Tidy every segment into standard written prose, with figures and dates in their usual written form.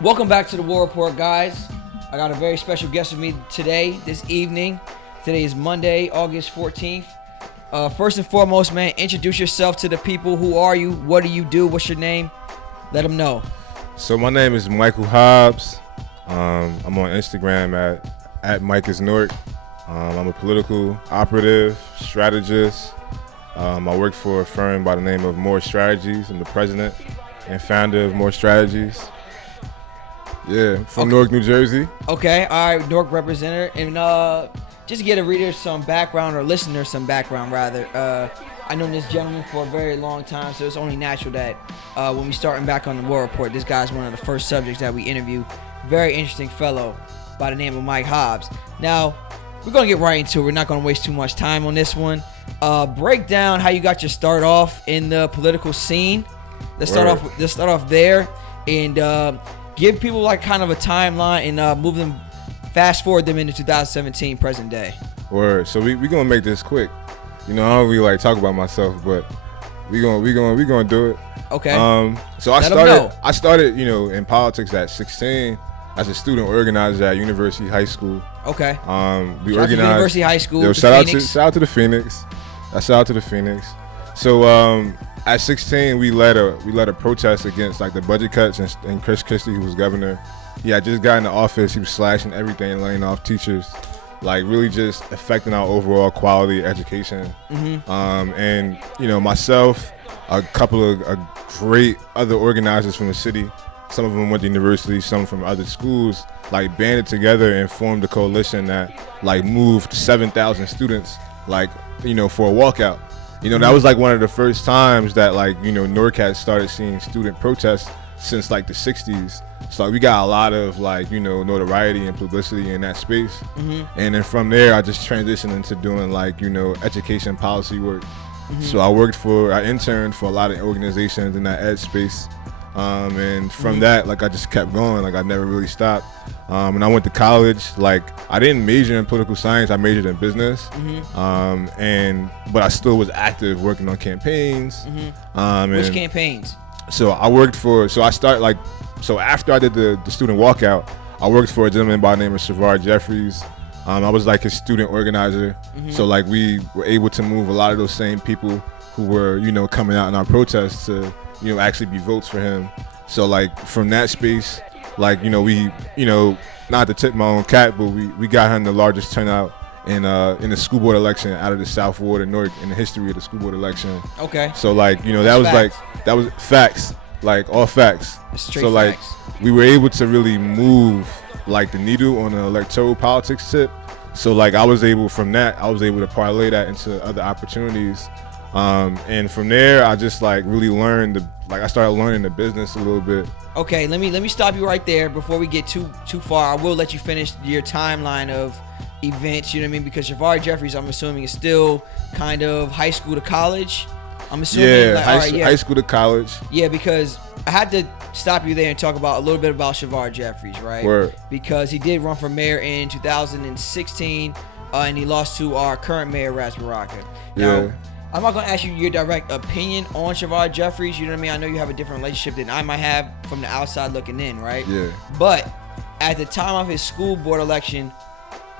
Welcome back to the War Report, guys. I got a very special guest with me this evening. Today is Monday, August 14th. First and foremost, man, introduce yourself to the people. Who are you? What do you do? What's your name? Let them know. So my name is Michael Hobbs. I'm on Instagram at Mike is Newark. I'm a political operative, strategist. I work for a firm by the name of More Strategies. I'm the president and founder of More Strategies. Yeah, from Newark, New Jersey. Okay, all right, Newark representative. And just to get a reader some background, or listener some background, rather. I've known this gentleman for a very long time, so it's only natural that when we starting back on the War Report, this guy's one of the first subjects that we interview. Very interesting fellow by the name of Mike Hobbs. Now, we're going to get right into it. We're not going to waste too much time on this one. Break down how you got your start off in the political scene. Let's start off there and give people like kind of a timeline and fast forward them into 2017 present day. Word. So we gonna make this quick. You know, I don't really like talk about myself, but we gonna do it. Okay. So I started, in politics at 16 as a student organizer at University High School. Okay. We shout organized University High School. Shout out to the Phoenix. Shout out to the Phoenix. So at 16, we led a protest against like the budget cuts, and Chris Christie, who was governor, he had just got into office. He was slashing everything and laying off teachers, like really just affecting our overall quality of education. Mm-hmm. And myself, a couple of great other organizers from the city. Some of them went to university, some from other schools, like banded together and formed a coalition that like moved 7,000 students, like, for a walkout. That was like one of the first times that Newark had started seeing student protests since like the 60s. So like, we got a lot of notoriety and publicity in that space. Mm-hmm. And then from there, I just transitioned into doing education policy work. Mm-hmm. So I interned for a lot of organizations in that ed space. And from that, I just kept going. I never really stopped. And I went to college. I didn't major in political science. I majored in business. Mm-hmm. But I still was active working on campaigns. Mm-hmm. Which campaigns? So after I did the student walkout, I worked for a gentleman by the name of Jarrett Adams. I was his student organizer. Mm-hmm. So we were able to move a lot of those same people who were, coming out in our protests to, actually be votes for him. So from that space, we, not to tip my own cap, but we got him the largest turnout in the school board election out of the South Ward of Newark in the history of the school board election. Okay. So that was facts, all facts. Straight facts. We were able to really move the needle on the electoral politics tip. So I was able to parlay that into other opportunities. And from there, I just really learned I started learning the business a little bit. Okay, let me stop you right there before we get too far. I will let you finish your timeline of events. You know what I mean? Because Jarrett Adams, I'm assuming, is still kind of high school to college. I'm assuming. High school to college. Yeah, because I had to stop you there and talk about a little bit about Jarrett Adams, right? Word. Because he did run for mayor in 2016, and he lost to our current mayor, Ras Baraka. Now, I'm not going to ask you your direct opinion on Jarrett Adams. You know what I mean? I know you have a different relationship than I might have from the outside looking in, right? Yeah. But at the time of his school board election,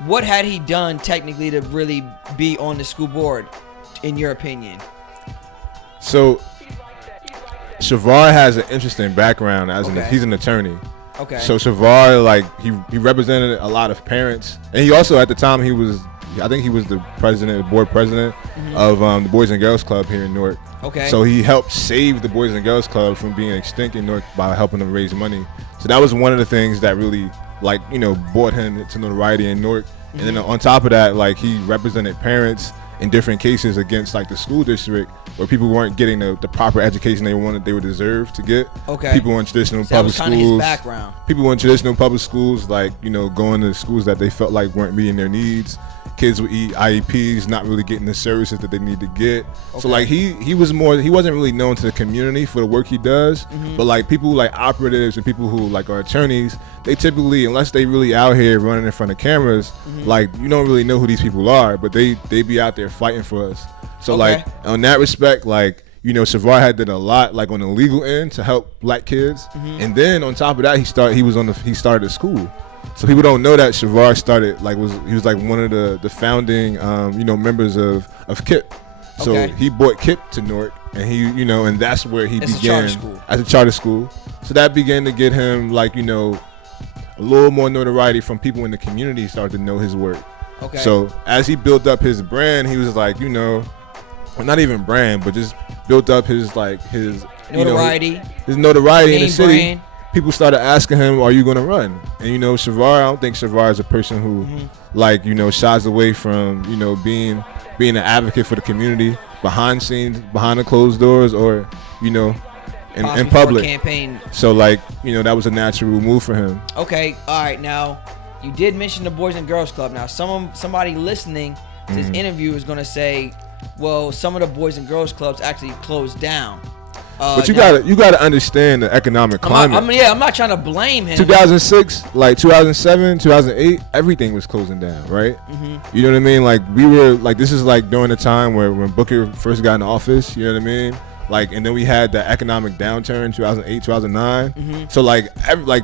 what had he done technically to really be on the school board, in your opinion? So, Shavar has an interesting background he's an attorney. Okay. So Shavar, he represented a lot of parents, and he also at the time he was the board president of the Boys and Girls Club here in Newark. Okay. So he helped save the Boys and Girls Club from being extinct in Newark by helping them raise money. So that was one of the things that really brought him to notoriety in Newark. And then on top of that, he represented parents in different cases against the school district where people weren't getting the proper education they were deserved to get. Okay. People in traditional public schools. His background. People in traditional public schools, going to schools that they felt weren't meeting their needs. Kids with IEPs not really getting the services that they need to get. Okay. So he wasn't really known to the community for the work he does. Mm-hmm. But people operatives and people who are attorneys, they typically, unless they really out here running in front of cameras, you don't really know who these people are, but they be out there fighting for us. So okay. On that respect, you know, Shavar had did a lot like on the legal end to help black kids, and then on top of that, he started a school. So people don't know that Shavar started he was like one of the founding you know, members of KIP. So he brought KIP to Newark, and and that's where he began as a charter school. So that began to get him like, you know, a little more notoriety from people in the community. Started to know his work. Okay. So as he built up his brand, he was like, you know, well, not even brand, but just built up his notoriety, his notoriety in the city. Brand. People started asking him, "Are you going to run?" And you know, Shavar, I don't think Shavar is a person who, like, you know, shies away from, you know, being an advocate for the community behind scenes, behind the closed doors, or, you know, in public. Campaign. So like, you know, that was a natural move for him. Okay, all right. Now, you did mention the Boys and Girls Club. Now, somebody listening to this interview is going to say, well, some of the Boys and Girls Clubs actually closed down. But you gotta understand the economic climate. I'm not trying to blame him. 2006, like 2007, 2008, everything was closing down, right? You know what I mean? Like we were like, this is like during the time when Booker first got in office. You know what I mean? Like, and then we had the economic downturn, 2008, 2009. So like,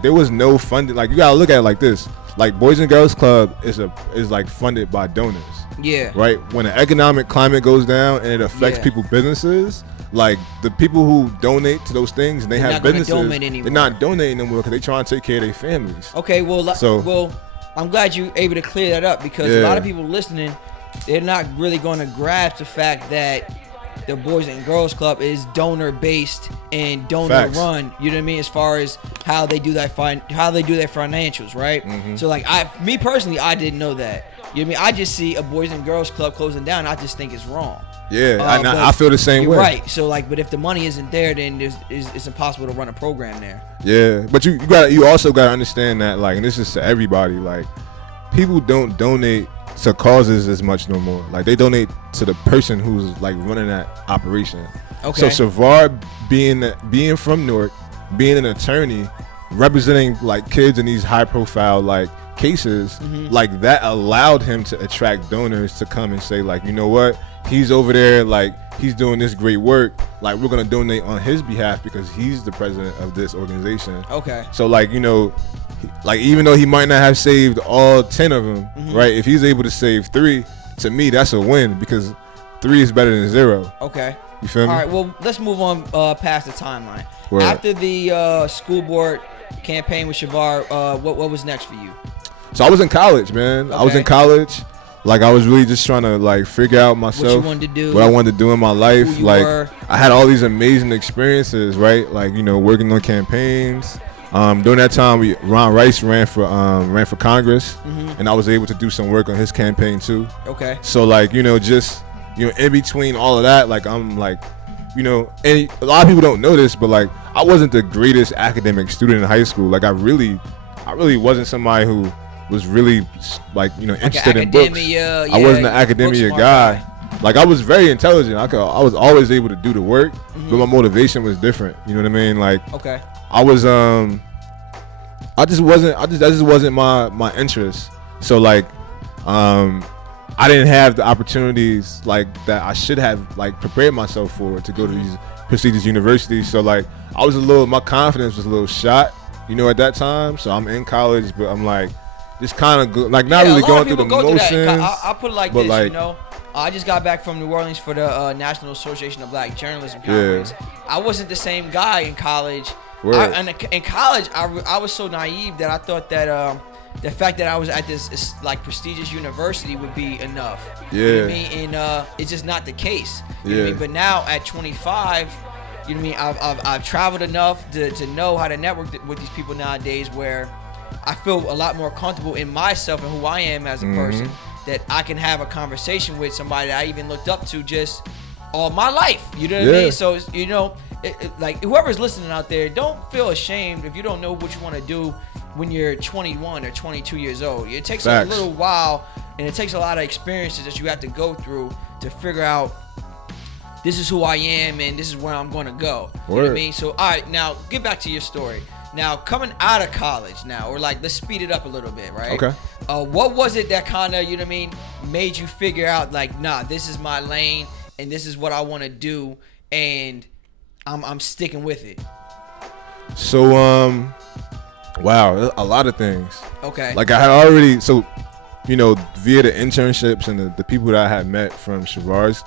there was no funding. Like you gotta look at it like this. Like Boys and Girls Club is like funded by donors. Yeah. Right. When the economic climate goes down and it affects people's businesses. Like the people who donate to those things and they have businesses, they're not donating anymore because they try and take care of their families. Okay, well, I'm glad you're able to clear that up because a lot of people listening, they're not really going to grasp the fact that the Boys and Girls Club is donor based and donor run. You know what I mean? As far as how they do their financials, right? So like me personally, I didn't know that. You know what I mean? I just see a Boys and Girls Club closing down. I just think it's wrong. Yeah, I feel the same way. Right. So like, but if the money isn't there, then it's impossible to run a program there. Yeah, but you also gotta understand that, like, and this is to everybody, like, people don't donate to causes as much no more. Like they donate to the person who's like running that operation. Okay. So Shavar being from Newark, being an attorney, representing like kids in these high profile like cases, like that allowed him to attract donors to come and say like, you know what? He's over there, like, he's doing this great work. Like, we're going to donate on his behalf because he's the president of this organization. Okay. So, like, you know, like, even though he might not have saved all 10 of them, right? If he's able to save 3, to me, that's a win because 3 is better than 0. Okay. You feel me? All right, well, let's move on past the timeline. Word. After the school board campaign with Shavar, what was next for you? So, I was in college, man. Okay. I was in college. Like, I was really just trying to, like, figure out myself. What you wanted to do. What I wanted to do in my life. Who you like, were. I had all these amazing experiences, right? Like, you know, working on campaigns. During that time, Ron Rice ran for Congress. And I was able to do some work on his campaign, too. Okay. So, like, you know, just, you know, in between all of that, like, I'm, like, you know, and a lot of people don't know this, but, like, I wasn't the greatest academic student in high school. Like, I really wasn't somebody who was really, like, you know, interested in books. I wasn't an academia guy. Like, I was very intelligent. I was always able to do the work, but my motivation was different. You know what I mean? Like, I was that just wasn't my interest. So like, I didn't have the opportunities like that I should have like prepared myself for to go to these prestigious universities. So like, my confidence was a little shot, you know, at that time. So I'm in college, but I'm like, just kind of like not really going through the motions. I'll put it like this, like, you know. I just got back from New Orleans for the National Association of Black Journalism Conference. Yeah. I wasn't the same guy in college. In college, I was so naive that I thought that the fact that I was at this like prestigious university would be enough. Yeah. You know what I mean? And it's just not the case. You know what I mean? But now at 25, you know what I mean? I've traveled enough to know how to network with these people nowadays, where I feel a lot more comfortable in myself and who I am as a person, that I can have a conversation with somebody that I even looked up to just all my life. You know what I mean? So, you know, like whoever's listening out there, don't feel ashamed if you don't know what you want to do when you're 21 or 22 years old. It takes a little while, and it takes a lot of experiences that you have to go through to figure out, this is who I am and this is where I'm going to go. You know what I mean? So, all right, now get back to your story. Now, coming out of college now, or like, let's speed it up a little bit, right? Okay. What was it that kind of, you know what I mean, made you figure out like, nah, this is my lane and this is what I want to do, and I'm sticking with it? So wow, a lot of things. Okay. Like I had already, so via the internships and the people that I had met from Shavar's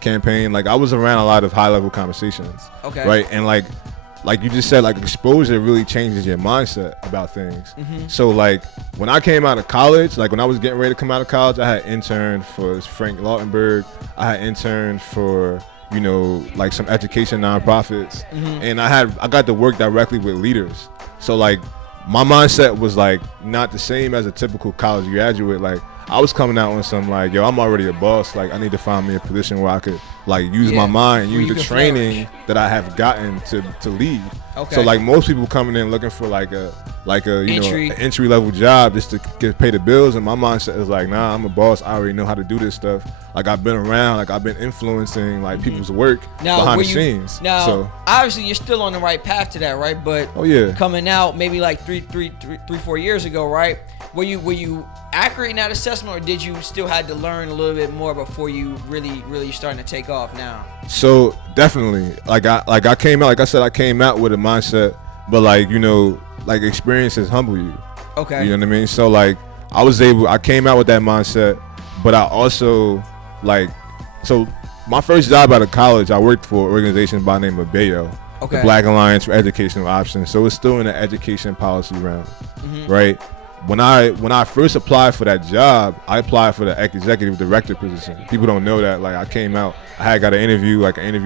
campaign, like I was around a lot of high level conversations. Okay. Right, and like you just said, like exposure really changes your mindset about things. So like when I came out of college, like when I was getting ready to come out of college, I had interned for Frank Lautenberg. I had interned for like some education nonprofits, and I got to work directly with leaders. So like my mindset was like not the same as a typical college graduate. Like I was coming out on some like, yo, I'm already a boss. Like I need to find me a position where I could like use my mind, use the training that I have gotten to lead. Okay. So like most people coming in looking for like a an entry level job just to pay the bills, and my mindset is like, nah, I'm a boss. I already know how to do this stuff. Like I've been around, like I've been influencing like people's work behind the scenes. Now, so obviously you're still on the right path to that, right? But coming out maybe like 4 years ago, right? Were you accurate in that assessment, or did you still had to learn a little bit more before you really starting to take off now? So definitely, I came out, like I said, I came out with a mindset, but like experiences humble you. Okay. You know what I mean? So like I came out with that mindset, but I also so my first job out of college, I worked for an organization by the name of BAYO, the Black Alliance for Educational Options. So it's still in the education policy realm, right? When I first applied for that job, I applied for the executive director position. People don't know that. Like I came out, I had got an interview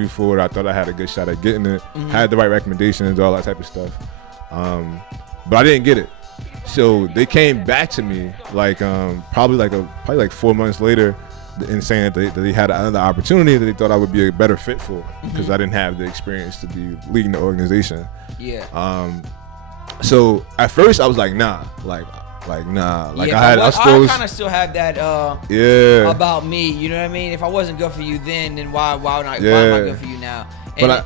for it. I thought I had a good shot at getting it. Had the right recommendations, all that type of stuff. But I didn't get it. So they came back to me probably 4 months later, and saying that they had another opportunity that they thought I would be a better fit for, because I didn't have the experience to be leading the organization. Yeah. So at first I was like, nah, nah. Like I kind of still have that about me. You know what I mean? If I wasn't good for you then why am I good for you now? And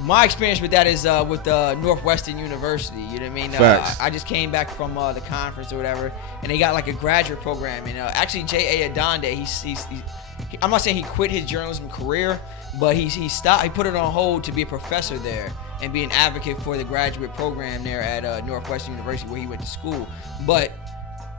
my experience with that is with Northwestern University. You know what I mean? I just came back from the conference or whatever, and they got like a graduate program. And actually, J.A. Adonde, he's I'm not saying he quit his journalism career, but he stopped. He put it on hold to be a professor there and be an advocate for the graduate program there at Northwestern University, where he went to school. But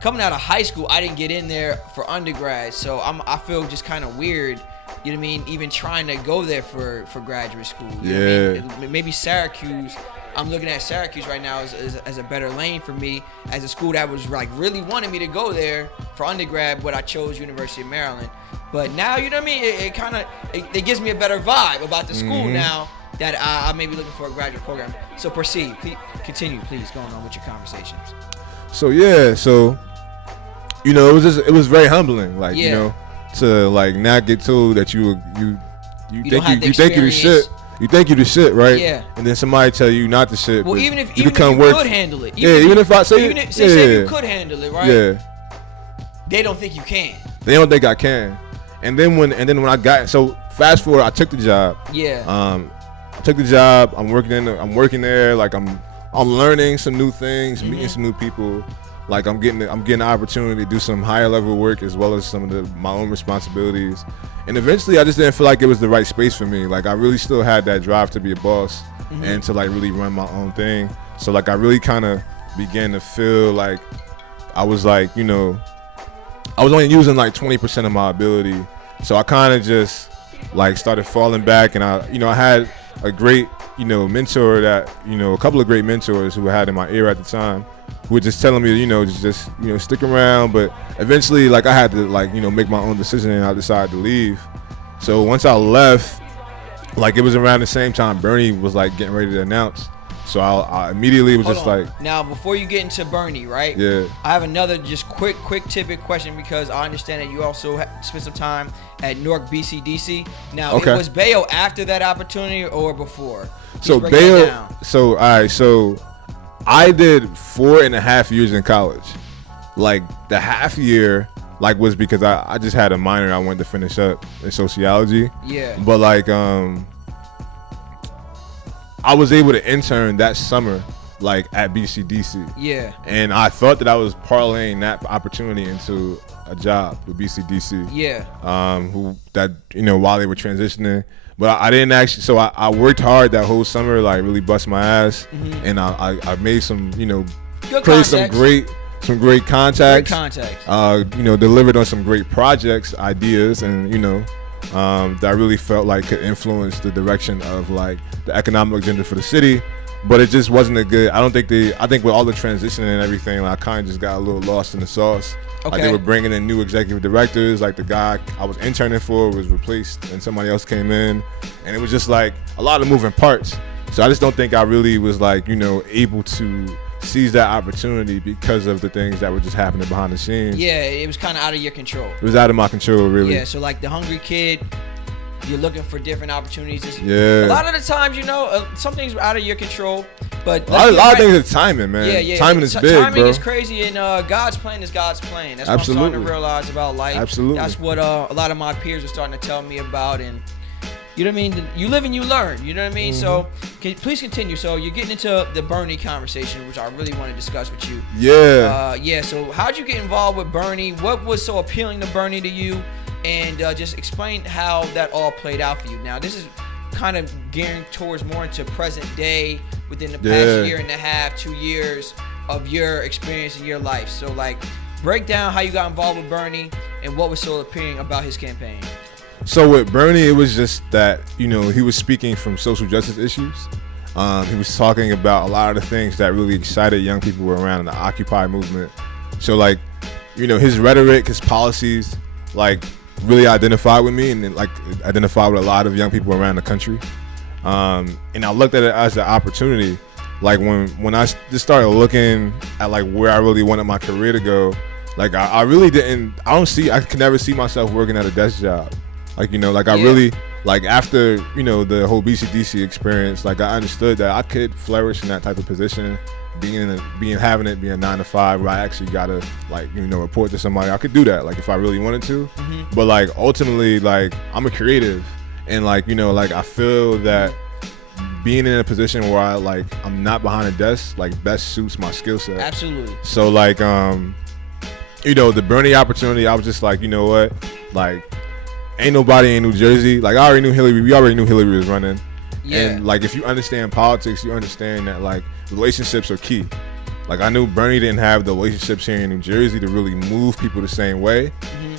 coming out of high school, I didn't get in there for undergrad, so I feel just kind of weird. You know what I mean? Even trying to go there for graduate school. You know what I mean? Maybe Syracuse. I'm looking at Syracuse right now as a better lane for me, as a school that was like really wanted me to go there for undergrad, but I chose University of Maryland. But now, you know what I mean? It kind of it gives me a better vibe about the school now that I may be looking for a graduate program. So proceed. Please, continue, please, going on with your conversations. So it was very humbling, to like not get told that you think you the shit. You think you the shit, right? Yeah. And then somebody tell you not the shit. Well, even if you could handle it. Even if I say you could handle it, right? Yeah. They don't think you can. They don't think I can. And then when I got, so fast forward, I took the job. Yeah. I took the job. I'm working there. Like I'm learning some new things, meeting some new people. Like I'm getting the opportunity to do some higher level work as well as some of my own responsibilities. And eventually I just didn't feel like it was the right space for me. Like I really still had that drive to be a boss and to like really run my own thing. So like I really kind of began to feel like I was like, I was only using like 20% of my ability. So I kind of just like started falling back, and I had a great, mentor that, a couple of great mentors who I had in my ear at the time, who were just telling me, just stick around. But eventually, like, I had to, like, make my own decision, and I decided to leave. So once I left, like, it was around the same time Bernie was, like, getting ready to announce. So I immediately was just like... Now, before you get into Bernie, right? Yeah. I have another just quick tidbit question, because I understand that you also spent some time at Newark BCDC. Now, it was BAYO after that opportunity or before? So BAYO... So, all right, so... I did 4.5 years in college. Like the half year, like was because I just had a minor I wanted to finish up in sociology. Yeah. But like I was able to intern that summer, like at BCDC. Yeah. And I thought that I was parlaying that opportunity into a job with BCDC. Yeah. While they were transitioning. But I didn't actually. So I worked hard that whole summer, like really bust my ass, and I made some, created some great contacts. Delivered on some great projects, ideas, and that I really felt like could influence the direction of like the economic agenda for the city. But it just wasn't a good. I think with all the transitioning and everything, like, I kind of just got a little lost in the sauce. Okay. Like, they were bringing in new executive directors. Like, the guy I was interning for was replaced and somebody else came in, and it was just like a lot of moving parts. So I just don't think I really was like, able to seize that opportunity because of the things that were just happening behind the scenes. Yeah, it was kind of out of your control. It was out of my control, really. Yeah, so like the hungry kid, you're looking for different opportunities. Yeah. A lot of the times, some things are out of your control, but a lot of things are timing, man. Yeah. Timing is big, timing bro. is crazy, and God's plan is God's plan. That's Absolutely. what I'm starting to realize about life. Absolutely. That's what a lot of my peers are starting to tell me about, and you know what I mean? You live and you learn, you know what I mean? So please continue. So you're getting into the Bernie conversation, which I really want to discuss with you. Yeah. So how'd you get involved with Bernie? What was so appealing to Bernie to you? And just explain how that all played out for you. Now, this is kind of gearing towards more into present day within the past year and a half, 2 years of your experience in your life. So, like, break down how you got involved with Bernie and what was so appealing about his campaign. So with Bernie, it was just that, he was speaking from social justice issues. He was talking about a lot of the things that really excited young people around the Occupy movement. So, like, his rhetoric, his policies, like, really identified with me, and then, like, identified with a lot of young people around the country. And I looked at it as an opportunity. Like, when I just started looking at, like, where I really wanted my career to go, like, I really didn't, I could never see myself working at a desk job. Like, I really, like, after, the whole BCDC experience, like, I understood that I could flourish in that type of position, being 9 to 5, where I actually gotta, like, report to somebody. I could do that, like, if I really wanted to. But, like, ultimately, like, I'm a creative, and, like, I feel that being in a position where I'm not behind a desk, like, best suits my skill set. Absolutely. So, like, the Bernie opportunity, I was just like, what, like, ain't nobody in New Jersey. Like, we already knew Hillary was running. Yeah. And, like, if you understand politics, you understand that, like, relationships are key. Like, I knew Bernie didn't have the relationships here in New Jersey to really move people the same way.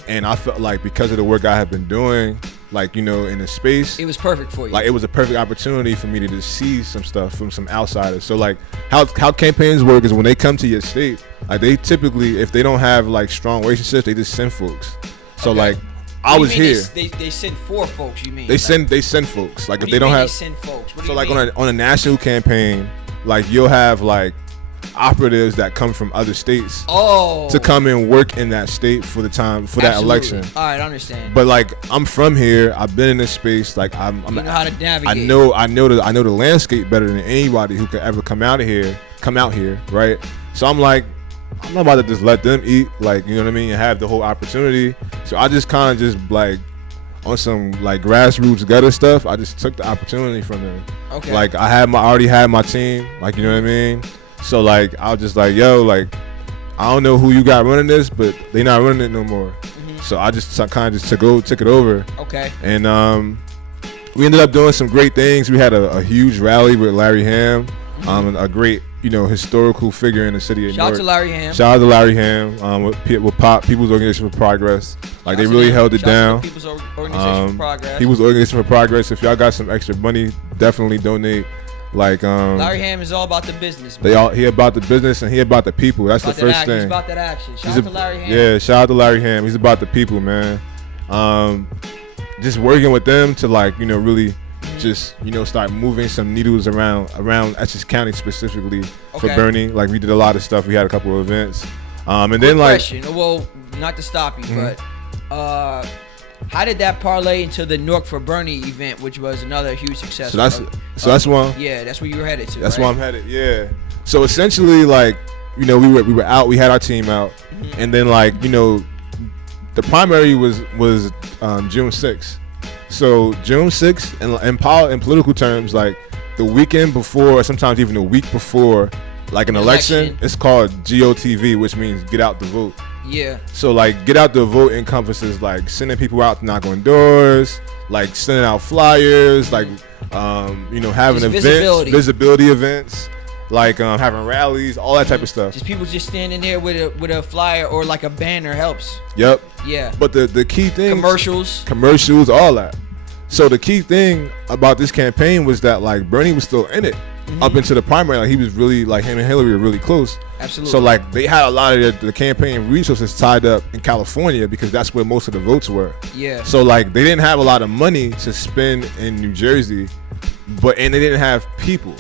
And I felt like because of the work I had been doing, like, in the space, it was perfect for you. Like, it was a perfect opportunity for me to just see some stuff from some outsiders. So, like, how campaigns work is when they come to your state, like, they typically, if they don't have, like, strong relationships, they just send folks. So, like, I was here. They send for folks, you mean? They send folks. Like, if they don't have. They send folks. So, like, on a national campaign, like, you'll have, like, operatives that come from other states to come and work in that state for the time for that election. All right, I understand. But, like, I'm from here. I've been in this space. Like, you know how to navigate. I know the landscape better than anybody who could ever come out here, right? So I'm like, I'm not about to just let them eat, like, you know what I mean, and have the whole opportunity. So I just kind of just, like, on some, like, grassroots gutter stuff, I just took the opportunity from them. Okay. Like, I already had my team, like, you know what I mean? So, like, I was just like, yo, like, I don't know who you got running this, but they not running it no more. So I just kind of just took it over. Okay. And we ended up doing some great things. We had a huge rally with Larry Ham, a great, historical figure in the city of Newark. Shout out to Larry Ham. Shout out to Larry Ham with People's Organization for Progress. Like, they really held it down. People's Organization for Progress. People's Organization for Progress. If y'all got some extra money, definitely donate. Like, Larry Ham is all about the business, man. He about the business and he about the people. That's the first thing. He's about that action. Shout out to Larry Ham. Yeah, shout out to Larry Ham. He's about the people, man. Just working with them to, like, really just, start moving some needles around Essex County specifically for Bernie. Like, we did a lot of stuff. We had a couple of events. And then, like, question. Well, not to stop you, but how did that parlay into the Newark for Bernie event, which was another huge success? So that's one. Yeah, that's where you were headed to. That's right? where I'm headed. Yeah. So essentially, like, we were out. We had our team out, and then, like, the primary was June 6th. So June 6th, in political terms, like, the weekend before, or sometimes even the week before, like, an election, it's called GOTV, which means get out the vote. Yeah. So, like, get out the vote encompasses, like, sending people out to knock on doors, like sending out flyers, like having Just events, visibility events, like having rallies, all that type of stuff. Just people just standing there with a flyer or like a banner helps. Yep. Yeah. But the key thing, commercials, all that. So the key thing about this campaign was that like Bernie was still in it up into the primary. Like he was really, like, him and Hillary were really close. Absolutely. So like they had a lot of the campaign resources tied up in California because that's where most of the votes were. Yeah. So like they didn't have a lot of money to spend in New Jersey, and they didn't have people.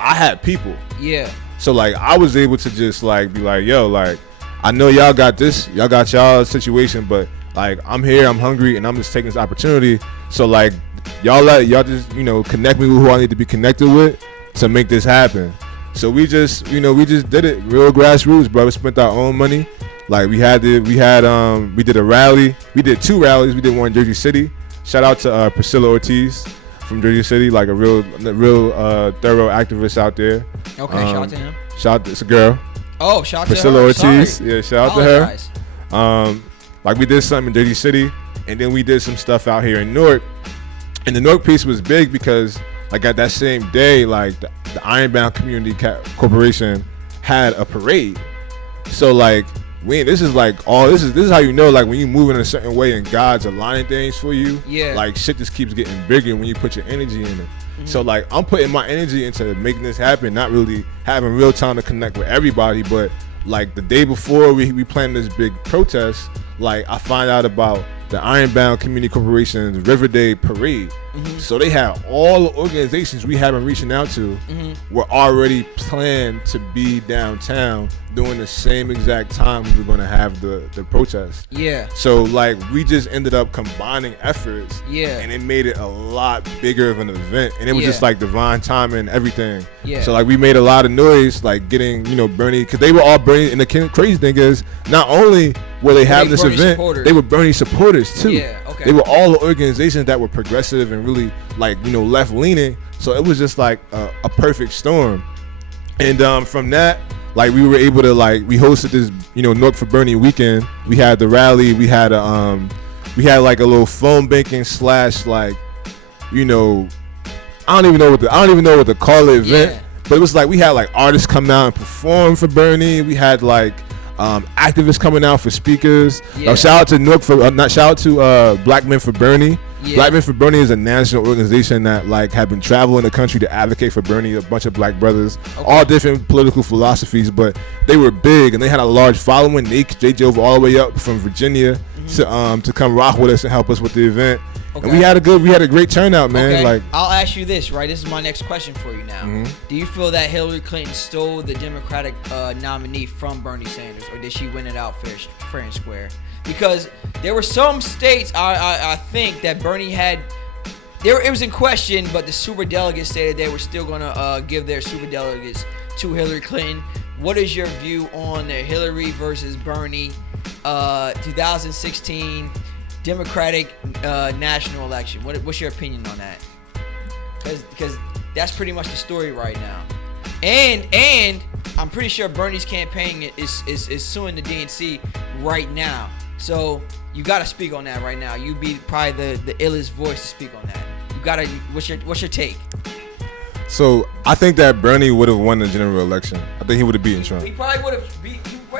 I had people. Yeah. So like I was able to just like be like, yo, like I know y'all got this, y'all got y'all situation, but like I'm here, I'm hungry, and I'm just taking this opportunity. So like y'all just connect me with who I need to be connected with to make this happen. So we just did it real grassroots, bro. We spent our own money. Like we did a rally. We did 2 rallies. We did one in Jersey City. Shout out to Priscilla Ortiz from Jersey City, like a real thorough activist out there. Okay, shout out to him. It's a girl. Oh, shout out to Priscilla her. Ortiz. Sorry. Yeah, shout out to her. Like we did something in Jersey City, and then we did some stuff out here in Newark. And the Newark piece was big because like at that same day, like the Ironbound Community Corporation had a parade. So like this is how you know, like when you move in a certain way and God's aligning things for you. Yeah. Like shit just keeps getting bigger when you put your energy in it. So like I'm putting my energy into making this happen, not really having real time to connect with everybody, but like the day before we planned this big protest, like I find out about the Ironbound Community Corporation's River Day Parade. So they had all the organizations we have been reaching out to were already planned to be downtown during the same exact time we were going to have the protest. Yeah. So like we just ended up combining efforts. Yeah. And it made it a lot bigger of an event. And it was just like divine timing and everything. Yeah. So like we made a lot of noise, like getting, Bernie, because they were all Bernie. And the crazy thing is, not only were they having this Bernie event, supporters. they were Bernie supporters too. Yeah, okay. They were all the organizations that were progressive and really like, left leaning. So it was just like a perfect storm. And from that, like we were able to we hosted this, Newark for Bernie weekend. We had the rally. We had like a little phone banking / like, I don't even know what to call the event. Yeah. But it was like we had like artists come out and perform for Bernie. We had like activists coming out for speakers. Yeah. Shout out to Black Men for Bernie. Yeah. Black Men for Bernie is a national organization that like have been traveling the country to advocate for Bernie. A bunch of black brothers, all different political philosophies, but they were big and they had a large following. They drove all the way up from Virginia to come rock with us and help us with the event. Okay. And we had a great turnout, man. Okay. Like I'll ask you this, right? This is my next question for you now. Do you feel that Hillary Clinton stole the Democratic nominee from Bernie Sanders, or did she win it out fair and square? Because there were some states I think that Bernie had. It was in question, but the superdelegates stated they were still going to give their superdelegates to Hillary Clinton. What is your view on the Hillary versus Bernie 2016 Democratic national election? What's your opinion on that? Because that's pretty much the story right now. And I'm pretty sure Bernie's campaign is suing the DNC right now. So you got to speak on that right now. You be probably the illest voice to speak on that. You got to. What's your take? So I think that Bernie would have won the general election. I think he would have beaten Trump. He probably would have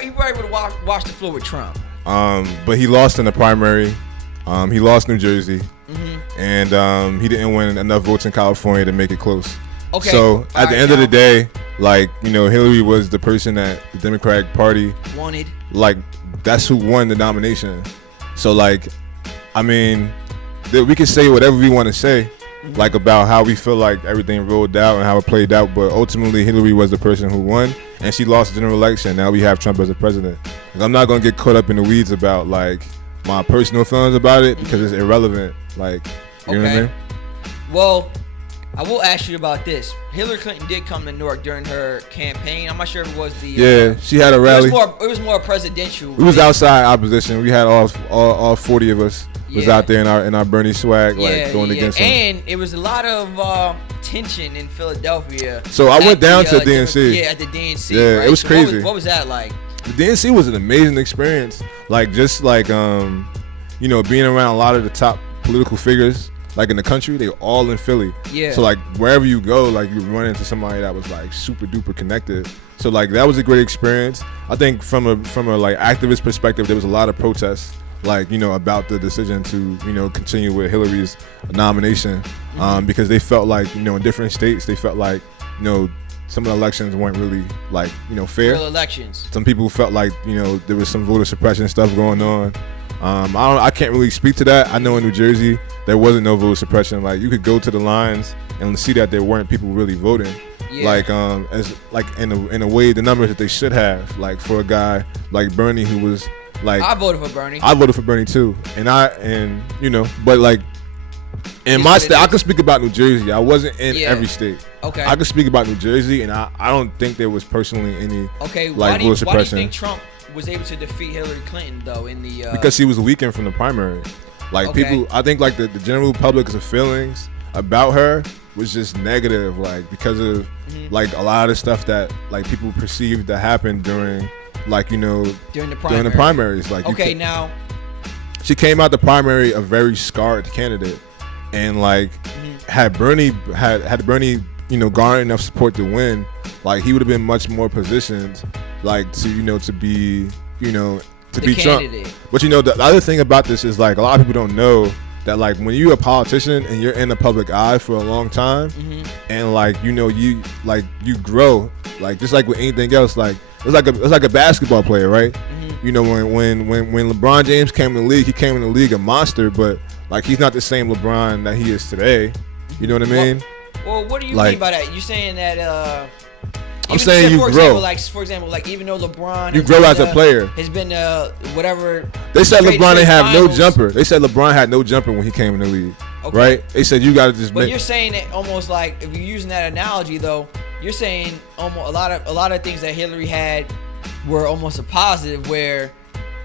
He probably would have washed the floor with Trump. But he lost in the primary. He lost New Jersey, and he didn't win enough votes in California to make it close. Okay. So at the end of the day, like Hillary was the person that the Democratic Party wanted. Like that's who won the nomination. So like, I mean, we can say whatever we want to say, like about how we feel like everything rolled out and how it played out, but ultimately Hillary was the person who won, and she lost the general election. Now we have Trump as the president. Like, I'm not gonna get caught up in the weeds about like my personal feelings about it because it's irrelevant. Like, you know what I mean? Well, I will ask you about this. Hillary Clinton did come to Newark during her campaign. I'm not sure if it was the. She had a rally. It was more presidential. We was outside opposition. We had all 40 of us was out there in our Bernie swag, like going against him. And it was a lot of tension in Philadelphia. So I went down to DNC. At the DNC. Yeah, right? it was crazy. What was that like? The DNC was an amazing experience. Like just like being around a lot of the top political figures like in the country, they all in Philly. Yeah. So like wherever you go, like you run into somebody that was like super duper connected. So like that was a great experience. I think from a like activist perspective, there was a lot of protests, like, you know, about the decision to, you know, continue with Hillary's nomination, because they felt like, you know, in different states, they felt like, you know, some of the elections weren't really like, you know, fair. Real elections. Some people felt like, you know, there was some voter suppression stuff going on. I can't really speak to that. I know in New Jersey there wasn't no voter suppression. Like you could go to the lines and see that there weren't people really voting. Yeah. Like as like in a way the numbers that they should have. Like for a guy like Bernie who was like, I voted for Bernie. I voted for Bernie too, and you know, but like in my state, I could speak about New Jersey. I wasn't in every state. Okay. I could speak about New Jersey, and I don't think there was personally any okay. like Why voter do suppression. you think Trump was able to defeat Hillary Clinton though in the because he was weakened from the primary. Like people, I think like the general public's feelings about her was just negative, like because of like a lot of stuff that like people perceived that happened during, like, you know, during the primaries. Like okay, now she came out the primary a very scarred candidate, and like had Bernie you know garnered enough support to win, like he would have been much more positioned, like to, you know, to be, you know, to be Trump. But you know the other thing about this is like a lot of people don't know that like when you're a politician and you're in the public eye for a long time, and like, you know, you grow, like just like with anything else, like it's like a basketball player, right? You know, when LeBron James came in the league, he came in the league a monster, but like he's not the same LeBron that he is today. You know what I mean? Well, what do you mean by that? You saying that I'm saying you grow. For example, like even though LeBron, you grow as a player. Has been whatever. They said LeBron didn't have no jumper. They said LeBron had no jumper when he came in the league, right? They said you got to just. But you're saying it almost like, if you're using that analogy though, you're saying almost a lot of things that Hillary had were almost a positive, where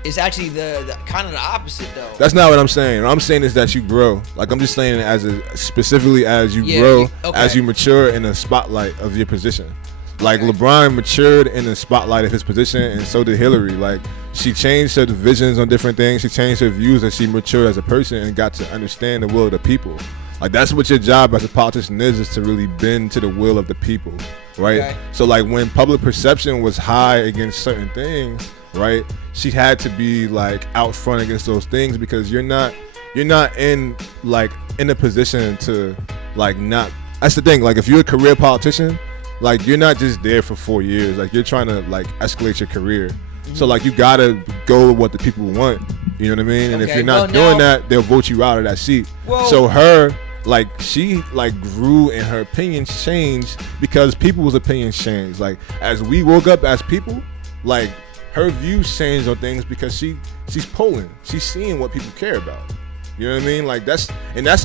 it's actually the kind of the opposite though. That's not what I'm saying. What I'm saying is that you grow. Like I'm just saying specifically as you grow, as you mature in the spotlight of your position. Like LeBron matured in the spotlight of his position, and so did Hillary. Like she changed her visions on different things. She changed her views, and she matured as a person and got to understand the will of the people. Like that's what your job as a politician is to really bend to the will of the people, right? Okay. So like when public perception was high against certain things, right? She had to be like out front against those things, because you're not in like in a position to like not. That's the thing. Like if you're a career politician, like you're not just there for 4 years. Like you're trying to like escalate your career. So like you gotta go with what the people want. You know what I mean? And if you're not doing that, they'll vote you out of that seat. So her, like she like grew and her opinions changed because people's opinions changed. Like as we woke up as people, like her views changed on things because she's polling. She's seeing what people care about. You know what I mean? Like that's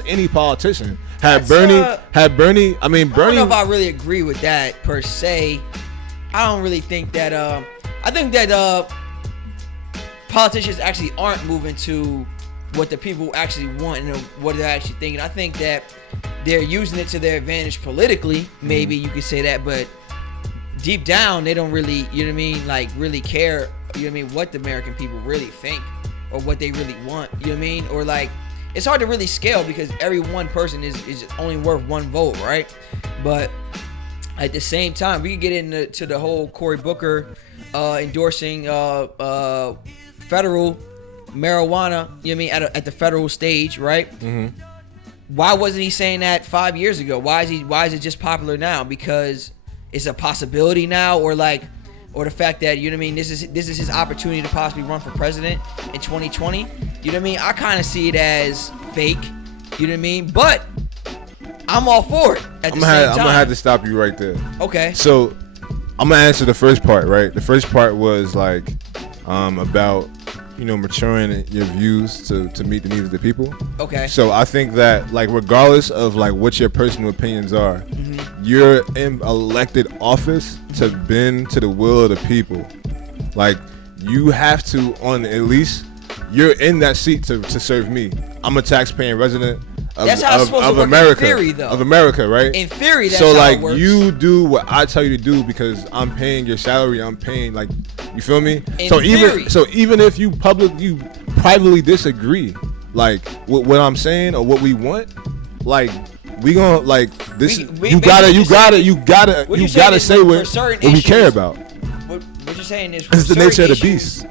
any politician. Bernie. I don't know if I really agree with that per se. I don't really think that. I think that politicians actually aren't moving to what the people actually want and what they're actually thinking. I think that they're using it to their advantage politically. Maybe you could say that, but deep down they don't really, you know what I mean, like really care, you know what I mean, what the American people really think or what they really want, you know what I mean? Or like, it's hard to really scale because every one person is only worth one vote, right? But at the same time, we can get into the whole Cory Booker endorsing federal marijuana, you know what I mean, at the federal stage, right? Why wasn't he saying that 5 years ago? Why is it just popular now? Because it's a possibility now, or the fact that, you know what I mean, this is his opportunity to possibly run for president in 2020. You know what I mean? I kind of see it as fake. You know what I mean? But I'm all for it at the same time. I'm gonna have to stop you right there. Okay. So I'm gonna answer the first part, right? The first part was like about, you know, maturing your views to meet the needs of the people. Okay. So I think that like regardless of like what your personal opinions are, you're in elected office to bend to the will of the people. Like you have to, on at least you're in that seat to serve me. I'm a taxpaying resident of America. In theory, though. Of America, right? In theory, that's so how like it works. you do what I tell you to do because I'm paying your salary. I'm paying, like, you feel me? In theory. Even if you privately disagree like what I'm saying or what we want, like we gonna like this. We You gotta say what we care about. What you're saying is, it's the nature of the issues, beast.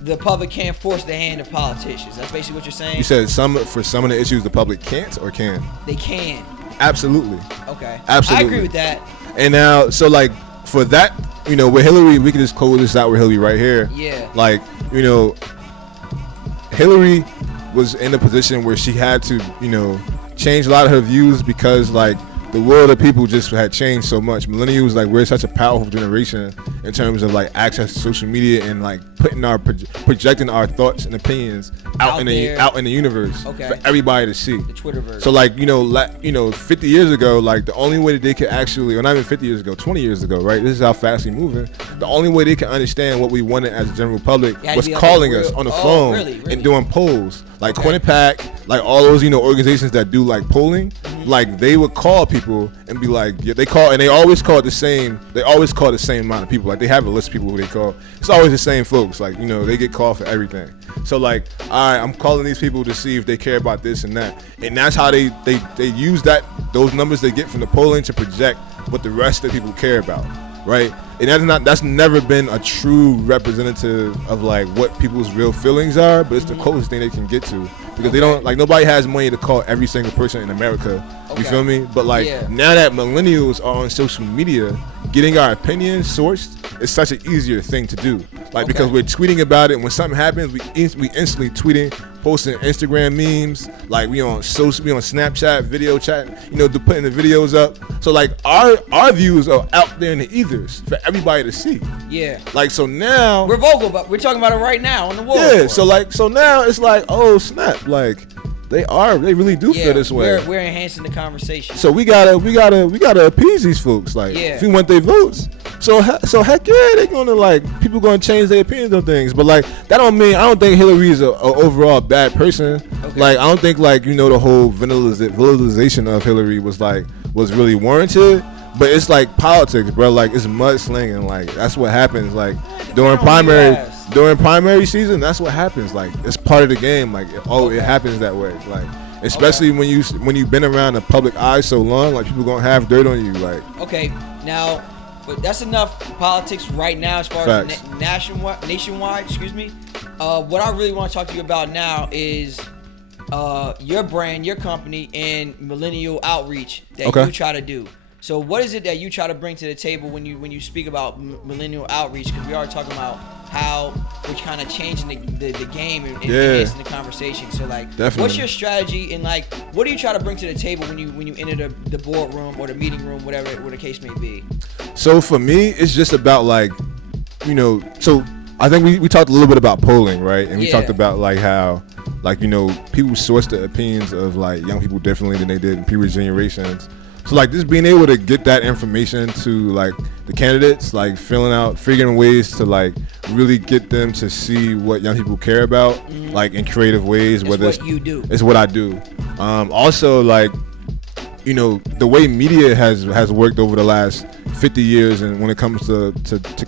The public can't force the hand of politicians. That's basically what you're saying. You said for some of the issues the public can't or can. They can. Absolutely. Okay. Absolutely. I agree with that. And now, so like for that, you know, with Hillary, we can just close this out with Hillary right here. Yeah. Like, you know, Hillary was in a position where she had to, you know, change a lot of her views because like the world of people just had changed so much. Millennials, like, we're such a powerful generation in terms of like access to social media and like putting our projecting our thoughts and opinions out in the universe for everybody to see. The Twitterverse. So like, you know, 50 years ago, like the only way that they could actually, or not even 50 years ago, 20 years ago, right? This is how fast we moving. The only way they could understand what we wanted as a general public was calling us on the phone and doing polls. Like Quinnipiac, like all those, you know, organizations that do like polling, like they would call people and be like, yeah, they always call the same amount of people. Like they have a list of people who they call. It's always the same folks. Like, you know, they get called for everything. So like, all right, I'm calling these people to see if they care about this and that. And that's how they use those numbers they get from the polling to project what the rest of the people care about. Right? And that's never been a true representative of like what people's real feelings are, but it's the closest thing they can get to, because they don't, like, nobody has money to call every single person in America. You feel me? But like now that millennials are on social media, getting our opinions sourced is such an easier thing to do. Like because we're tweeting about it, and when something happens, we instantly tweeting, posting Instagram memes. Like we on Snapchat, video chat, you know, putting the videos up. So like our views are out there in the ethers for everybody to see. Yeah. Like so now we're vocal, but we're talking about it right now on the wall. Yeah. So now it's like, oh snap, like they really do feel this way. We're enhancing the conversation. So we gotta appease these folks. Like if we want their votes. So heck yeah, they gonna like, people gonna change their opinions on things. But like that don't mean, I don't think Hillary's a overall bad person. Like I don't think, like, you know, the whole visualization of Hillary was really warranted. But it's like politics, bro. Like it's mudslinging. Like that's what happens. Like during primary season, that's what happens. Like it's part of the game. Like it happens that way. Like especially when you've been around the public eye so long, like people gonna have dirt on you. Like now, but that's enough politics right now as far as nationwide. Excuse me. What I really want to talk to you about now is your brand, your company, and millennial outreach that you try to do. So what is it that you try to bring to the table when you speak about millennial outreach? Because we are talking about how we're kind of changing the game and enhancing the conversation. So like, what's your strategy, and like, what do you try to bring to the table when you enter the boardroom or the meeting room, whatever the case may be? So for me, it's just about like, you know, so I think we talked a little bit about polling, right? And we talked about like how, like, you know, people source the opinions of like young people differently than they did in previous generations. So like just being able to get that information to like the candidates, like figuring ways to like really get them to see what young people care about, like in creative ways. It's what I do. Also, like, you know, the way media has worked over the last 50 years, and when it comes to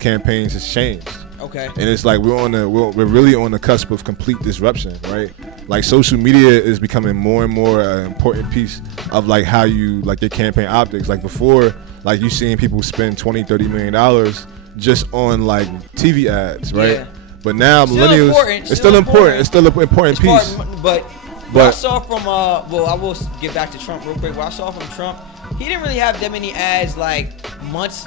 campaigns, has changed. And it's like we're really on the cusp of complete disruption, right? Like social media is becoming more and more an important piece of like how you like your campaign optics. Like before, like you seeing people spend $20-30 million just on like TV ads, right? But now millennials, it's still important. It's still an important piece. But I saw from I will get back to Trump real quick. What I saw from Trump, he didn't really have that many ads like months.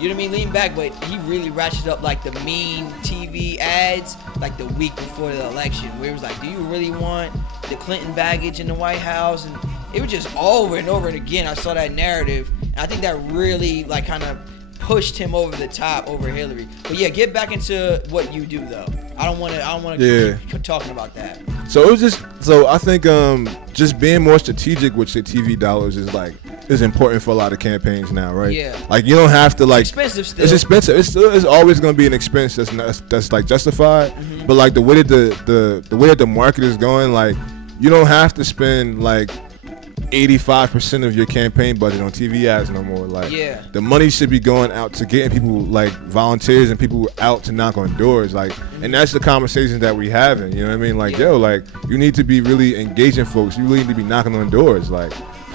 You know what I mean? Lean back, but he really ratcheted up like the mean TV ads like the week before the election, where it was like, do you really want the Clinton baggage in the White House? And it was just over and over and again. I saw that narrative, and I think that really like kind of pushed him over the top over Hillary. But yeah, get back into what you do though. I don't want to keep talking about that. So it was I think just being more strategic with your TV dollars is important for a lot of campaigns now, right? Yeah. Like you don't have to like. It's expensive still. It's expensive. It's always going to be an expense that's like justified. But like the way that the market is going, like you don't have to spend like 85% of your campaign budget on TV ads no more. Like, the money should be going out to getting people, like, volunteers and people out to knock on doors. Like, and that's the conversations that we having. You know what I mean? Like, yo, like, you need to be really engaging folks. You really need to be knocking on doors. Like,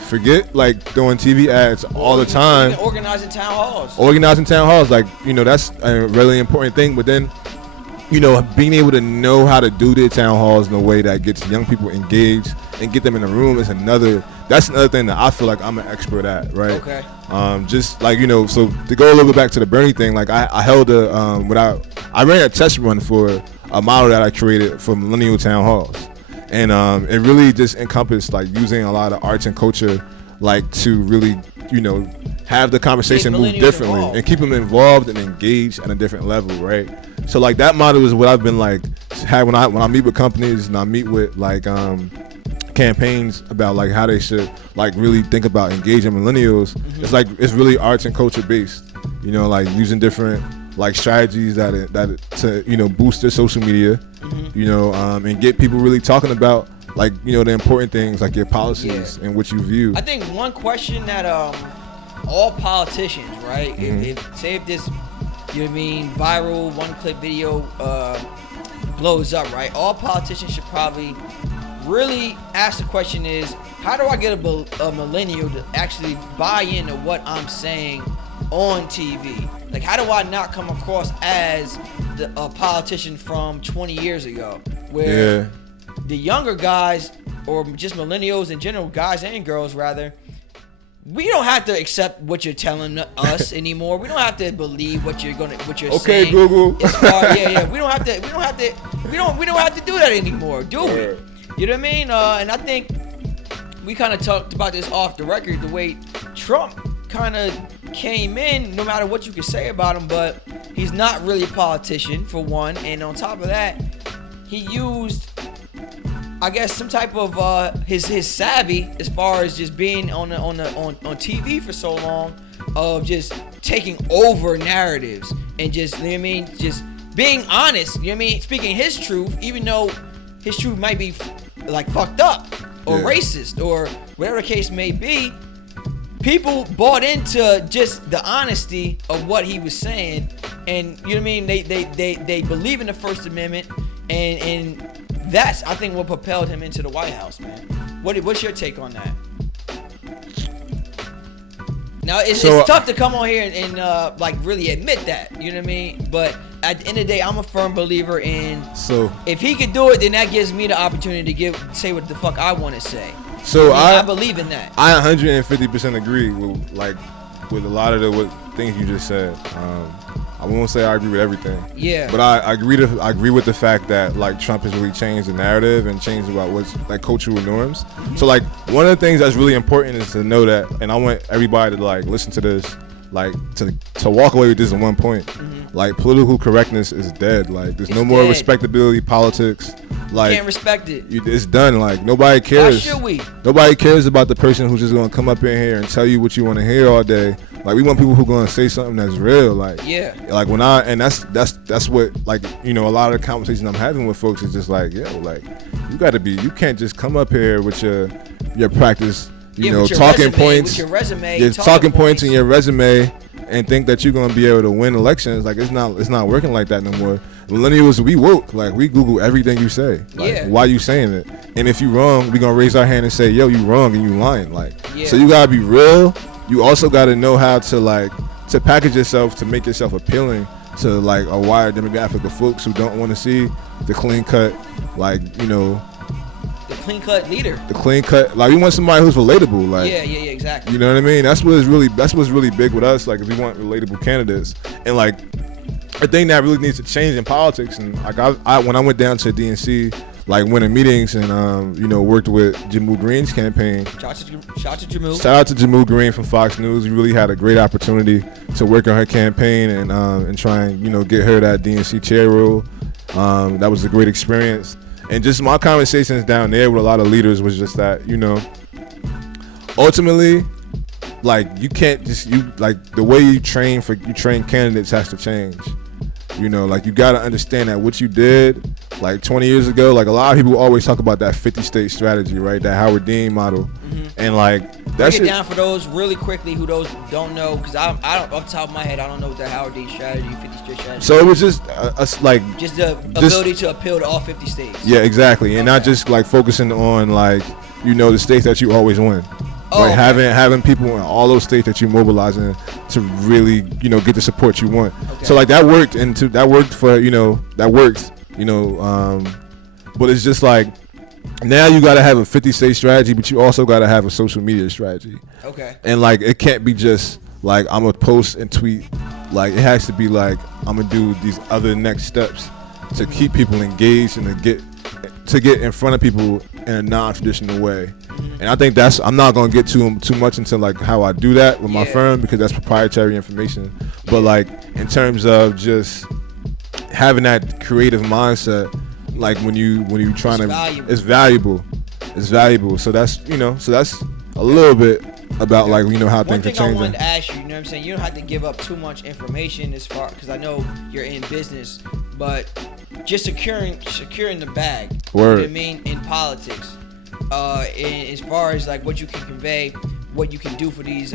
forget, like, throwing TV ads all the time. Even organizing town halls. Like, you know, that's a really important thing. But then, you know, being able to know how to do their town halls in a way that gets young people engaged and get them in the room is another thing that I feel like I'm an expert at, right? Okay. Just like, you know, so to go a little bit back to the Bernie thing, like I held I ran a test run for a model that I created for Millennial town halls. And it really just encompassed like using a lot of arts and culture, like to really, you know, have the conversation move differently and keep them involved and engaged at a different level, right? So like that model is what I've been like when I meet with companies and I meet with like campaigns about like how they should like really think about engaging millennials. It's like it's really arts and culture based, you know, like using different like strategies that to, you know, boost their social media, you know, and get people really talking about like, you know, the important things like your policies and what you view. I think one question that all politicians, right, if this, you know what I mean, viral one-click video blows up, right, all politicians should probably really ask the question is, how do I get a millennial to actually buy into what I'm saying on TV? Like, how do I not come across as a politician from 20 years ago, where the younger guys, or just millennials in general, guys and girls rather, we don't have to accept what you're telling us anymore. We don't have to believe what you're saying. Okay, Google. We don't have to do that anymore, do we? You know what I mean? And I think we kind of talked about this off the record, the way Trump kind of came in, no matter what you can say about him, but he's not really a politician, for one. And on top of that, he used, I guess, some type of his savvy as far as just being on TV for so long, of just taking over narratives and just, you know what I mean, just being honest, you know what I mean, speaking his truth, even though his truth might be like fucked up or racist or whatever the case may be. People bought into just the honesty of what he was saying, and you know what I mean, they believe in the First Amendment, and that's, I think, what propelled him into the White House, man. What's your take on that? Now, it's tough to come on here and like really admit that, you know what I mean? But at the end of the day, I'm a firm believer in, if he could do it, then that gives me the opportunity to say what the fuck I want to say. So I believe in that. I 150% agree with a lot of the things you just said. I won't say I agree with everything. Yeah. But I agree with the fact that like Trump has really changed the narrative and changed about what's like cultural norms. So like one of the things that's really important is to know that, and I want everybody to like listen to this, like to walk away with this in one point. Like political correctness is dead. Like there's no more respectability politics. Like, you can't respect it. It's done. Like nobody cares. Why should we? Nobody cares about the person who's just gonna come up in here and tell you what you want to hear all day. Like we want people who gonna say something that's real. Like like that's what, like, you know, a lot of the conversations I'm having with folks is just like, yo, like you can't just come up here with your practice, you know, talking points, with your resume, your talking points in your resume, and think that you're gonna be able to win elections. Like it's not working like that no more. Millennials, we woke. Like we Google everything you say. Like why you saying it? And if you wrong, we gonna raise our hand and say, yo, you wrong and you lying. Like so you gotta be real. You also gotta know how to package yourself to make yourself appealing to like a wider demographic of folks who don't want to see the clean cut, like, you know, the clean cut leader. The clean cut, like we want somebody who's relatable. Like exactly. You know what I mean? That's what's really big with us. Like if we want relatable candidates, and like a thing that really needs to change in politics. And like I when I went down to DNC, like went in meetings and you know, worked with Jammu Green's campaign. Shout out to Jammu. Shout out to Jammu Green from Fox News. We really had a great opportunity to work on her campaign and try and, you know, get her that DNC chair role. That was a great experience. And just my conversations down there with a lot of leaders was just that, you know, ultimately, like you can't just, like the way you train candidates has to change. You know, like you gotta understand that what you did like 20 years ago, like a lot of people always talk about that 50 state strategy, right? That Howard Dean model. And like break it down for those really quickly who those don't know, because I don't, off the top of my head, I don't know what the Howard Dean strategy, 50 state strategy. So it was just just the ability to appeal to all 50 states. Yeah, exactly, and not just like focusing on like, you know, the states that you always win. Like having people in all those states that you mobilizing to really, you know, get the support you want. So like that worked for, you know, that worked, you know, but it's just like now you got to have a 50 state strategy, but you also got to have a social media strategy. And like it can't be just like I'm gonna post and tweet. Like it has to be like I'm gonna do these other next steps to keep people engaged and to get in front of people in a non-traditional way. And I think I'm not gonna get too much into like how I do that with my firm, because that's proprietary information. But like in terms of just having that creative mindset, like when you trying it's valuable. So that's, you know, so that's a little bit about like, you know, how things are changing. One thing I wanted to ask you, you know what I'm saying, you don't have to give up too much information as far, because I know you're in business, but just securing the bag. Word. You know what I mean, in politics. As far as like what you can convey, what you can do for these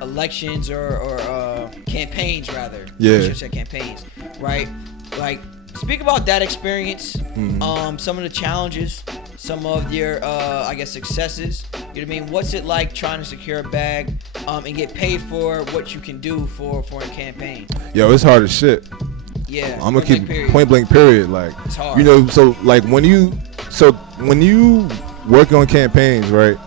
elections or campaigns rather. Yeah. I should say campaigns, right? Like, speak about that experience, some of the challenges, some of your I guess successes. You know what I mean? What's it like trying to secure a bag and get paid for what you can do for a campaign? Yo, it's hard as shit. Yeah. I'm gonna keep point blank period. Like, it's hard. You know, so like when you work on campaigns, right?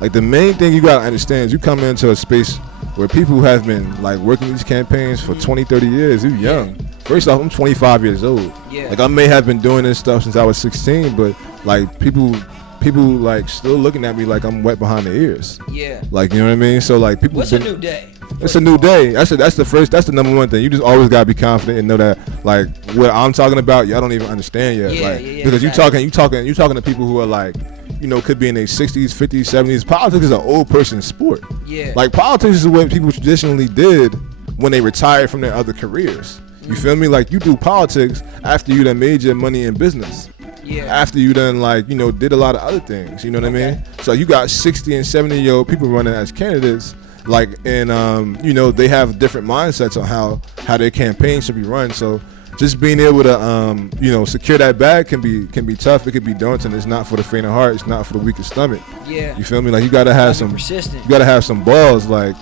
Like the main thing you gotta understand is you come into a space where people have been like working these campaigns for 20, 30 years. You're young. First off, I'm 25 years old. Yeah. Like I may have been doing this stuff since I was 16, but like people like still looking at me like I'm wet behind the ears. Yeah. Like, you know what I mean? So like people. What's a new day? It's a new day. That's the number one thing. You just always gotta be confident and know that like what I'm talking about, y'all don't even understand yet. Because exactly. you talking to people who are like, you know, could be in their 60s, 50s, 70s. Politics is an old person's sport. Yeah. Like politics is what people traditionally did when they retired from their other careers. You feel me? Like you do politics after you done made your money in business. Yeah. After you done like, you know, did a lot of other things. You know what I mean? So you got 60 and 70-year-old people running as candidates. Like, and you know, they have different mindsets on how their campaign should be run. So just being able to you know, secure that bag can be tough. It could be daunting. It's not for the faint of heart. It's not for the weakest stomach. Yeah. You feel me? Like you gotta have some persistent. You gotta have some balls. Like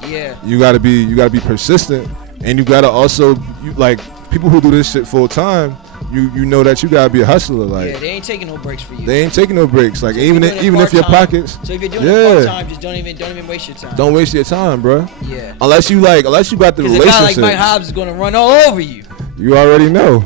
you gotta be persistent, and you gotta also like people who do this shit full time. You know that you gotta be a hustler. Like they ain't taking no breaks for you. They ain't taking no breaks. Like so even if your pockets. So if you're doing it part time, just don't even waste your time. Don't waste your time, bro. Yeah. Unless you got the relationship. A guy like Mike Hobbs is gonna run all over you. You already know.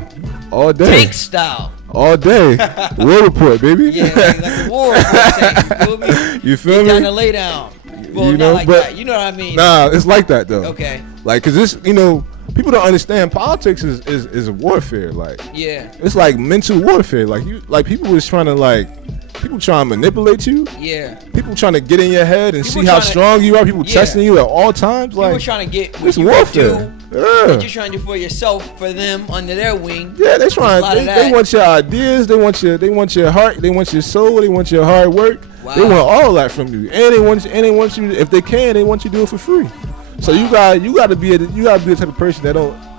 All day. Tank style. All day. War report, baby. Yeah, like the war report tank. You feel me? Down to lay down. Well, you know, like that. You know what I mean? Nah, it's like that though. Okay. Like, cause this, you know, people don't understand politics is a warfare. Like, it's like mental warfare. Like people was trying to manipulate you. Yeah. People trying to get in your head and see how strong you are. People testing you at all times. Like people trying to get what you warfare. What you're trying to do for yourself, for them under their wing. Yeah, they trying. They want your ideas. They want your heart. They want your soul. They want your hard work. Wow. They want all that from you, and they want you. If they can, they want you to do it for free. So you got to be the type of person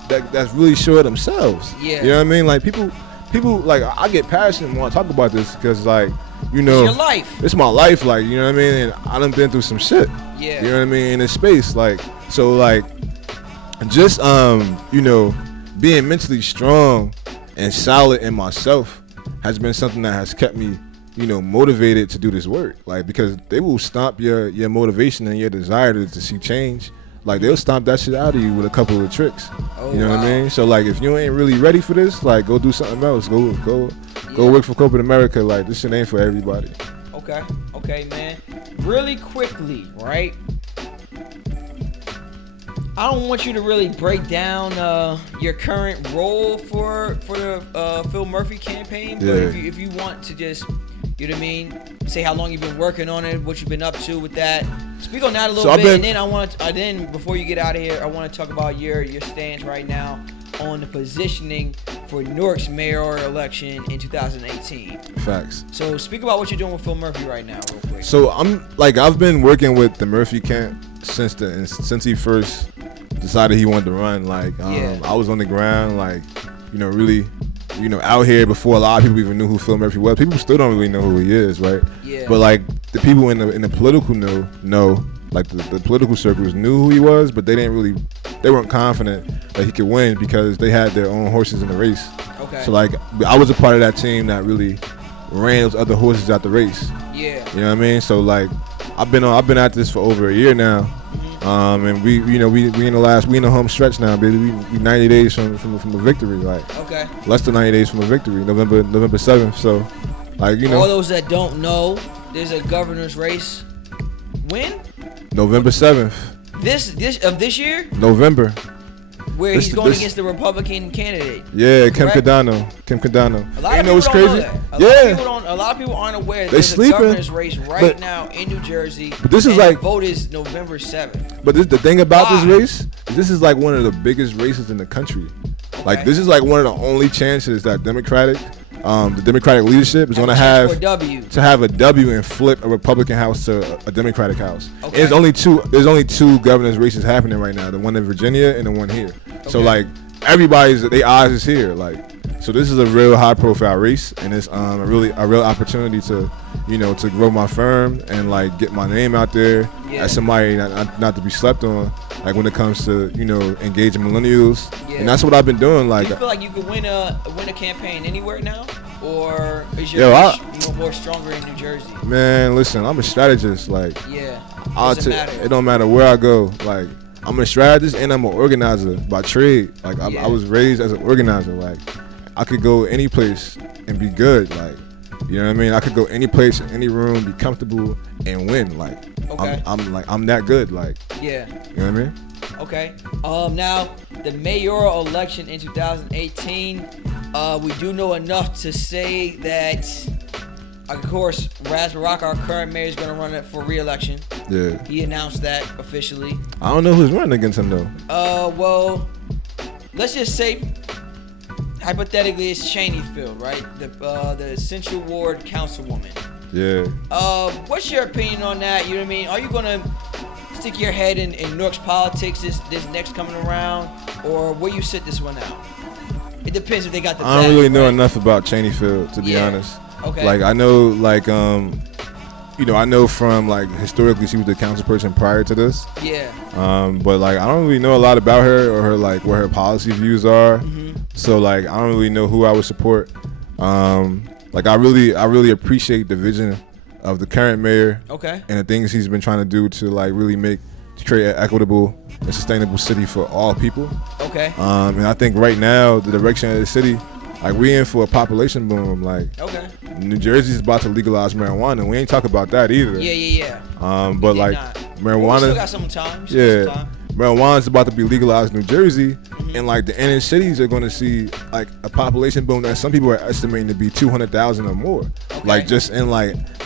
that's really sure of themselves. Yeah. You know what I mean? Like people like I get passionate when I talk about this because like, you know, it's your life. It's my life. Like, you know what I mean? And I done been through some shit. Yeah. You know what I mean? In this space, like, so like, just you know, being mentally strong and solid in myself has been something that has kept me, you know, motivated to do this work. Like, because they will stomp your motivation and your desire to see change. Like, they'll stomp that shit out of you with a couple of tricks. Oh, you know what I mean? So like, if you ain't really ready for this, like, go do something else. Go work for corporate America. Like, this shit ain't for everybody. Okay, man. Really quickly, right? I don't want you to really break down your current role for the Phil Murphy campaign, but if you want to just, you know what I mean, say how long you've been working on it, what you've been up to with that. Speak on that a little bit, and then before you get out of here, I want to talk about your stance right now on the positioning for Newark's mayoral election in 2018. Facts. So speak about what you're doing with Phil Murphy right now, real quick. So I've been working with the Murphy camp since he first decided he wanted to run. I was on the ground, really, out here before a lot of people even knew who Phil Murphy was. People still don't really know who he is, right? Yeah. But the people in the political know, the political circles knew who he was, but they weren't confident that he could win because they had their own horses in the race. Okay. So I was a part of that team that really ran those other horses out the race. Yeah. You know what I mean? So I've been at this for over a year now. And we in the home stretch now, baby. We 90 days from a victory, okay. Less than 90 days from a victory, November 7th. So, all those that don't know, there's a governor's race. When? November 7th. This year? November. Where he's going against the Republican candidate. Yeah, Kim correct? Kadano. A lot of people what's don't crazy? know that. A lot of people aren't aware that there's a governor's race now in New Jersey. But this is the vote is November 7th. But the thing about this race, this is one of the biggest races in the country. Okay. This is one of the only chances that the Democratic leadership is going to have a W and flip a Republican House to a Democratic House. Okay. There's only two governors races happening right now, the one in Virginia and the one here. Okay. So everybody's eyes is here. So this is a real high profile race, and it's a real opportunity to grow my firm and get my name out there as somebody not to be slept on, when it comes to engaging millennials. And that's what I've been doing. Do you feel like you could win a campaign anywhere now, or is your reach more stronger in New Jersey? Man, listen, I'm a strategist. Matter. It don't matter where I go. I'm a strategist and I'm an organizer by trade. I was raised as an organizer. I could go any place and be good. You know what I mean? I could go any place, any room, be comfortable and win. Okay. I'm that good. Yeah. You know what I mean? Okay. Now the mayoral election in 2018, we do know enough to say that, of course, Raz Barak, our current mayor, is going to run it for re-election. Yeah. He announced that officially. I don't know who's running against him though. Well, let's just say, hypothetically, it's Cheneyfield, right? The Central Ward councilwoman. Yeah. What's your opinion on that? You know what I mean? Are you gonna stick your head in Newark's politics this next coming around, or will you sit this one out? It depends if they got the. I don't really know enough about Cheneyfield, to be honest. Okay. I know, I know from historically she was the council person prior to this. Yeah. But I don't really know a lot about her or her what her policy views are. Mm-hmm. So I don't really know who I would support. I really appreciate the vision of the current mayor. Okay. And the things he's been trying to do to really create an equitable and sustainable city for all people. Okay. And I think right now the direction of the city, we in for a population boom. Okay. New Jersey's about to legalize marijuana. We ain't talk about that either. Yeah. But marijuana. We still got some time. Marijuana's about to be legalized in New Jersey, and the inner cities are going to see a population boom that some people are estimating to be 200,000 or more. Okay. Just in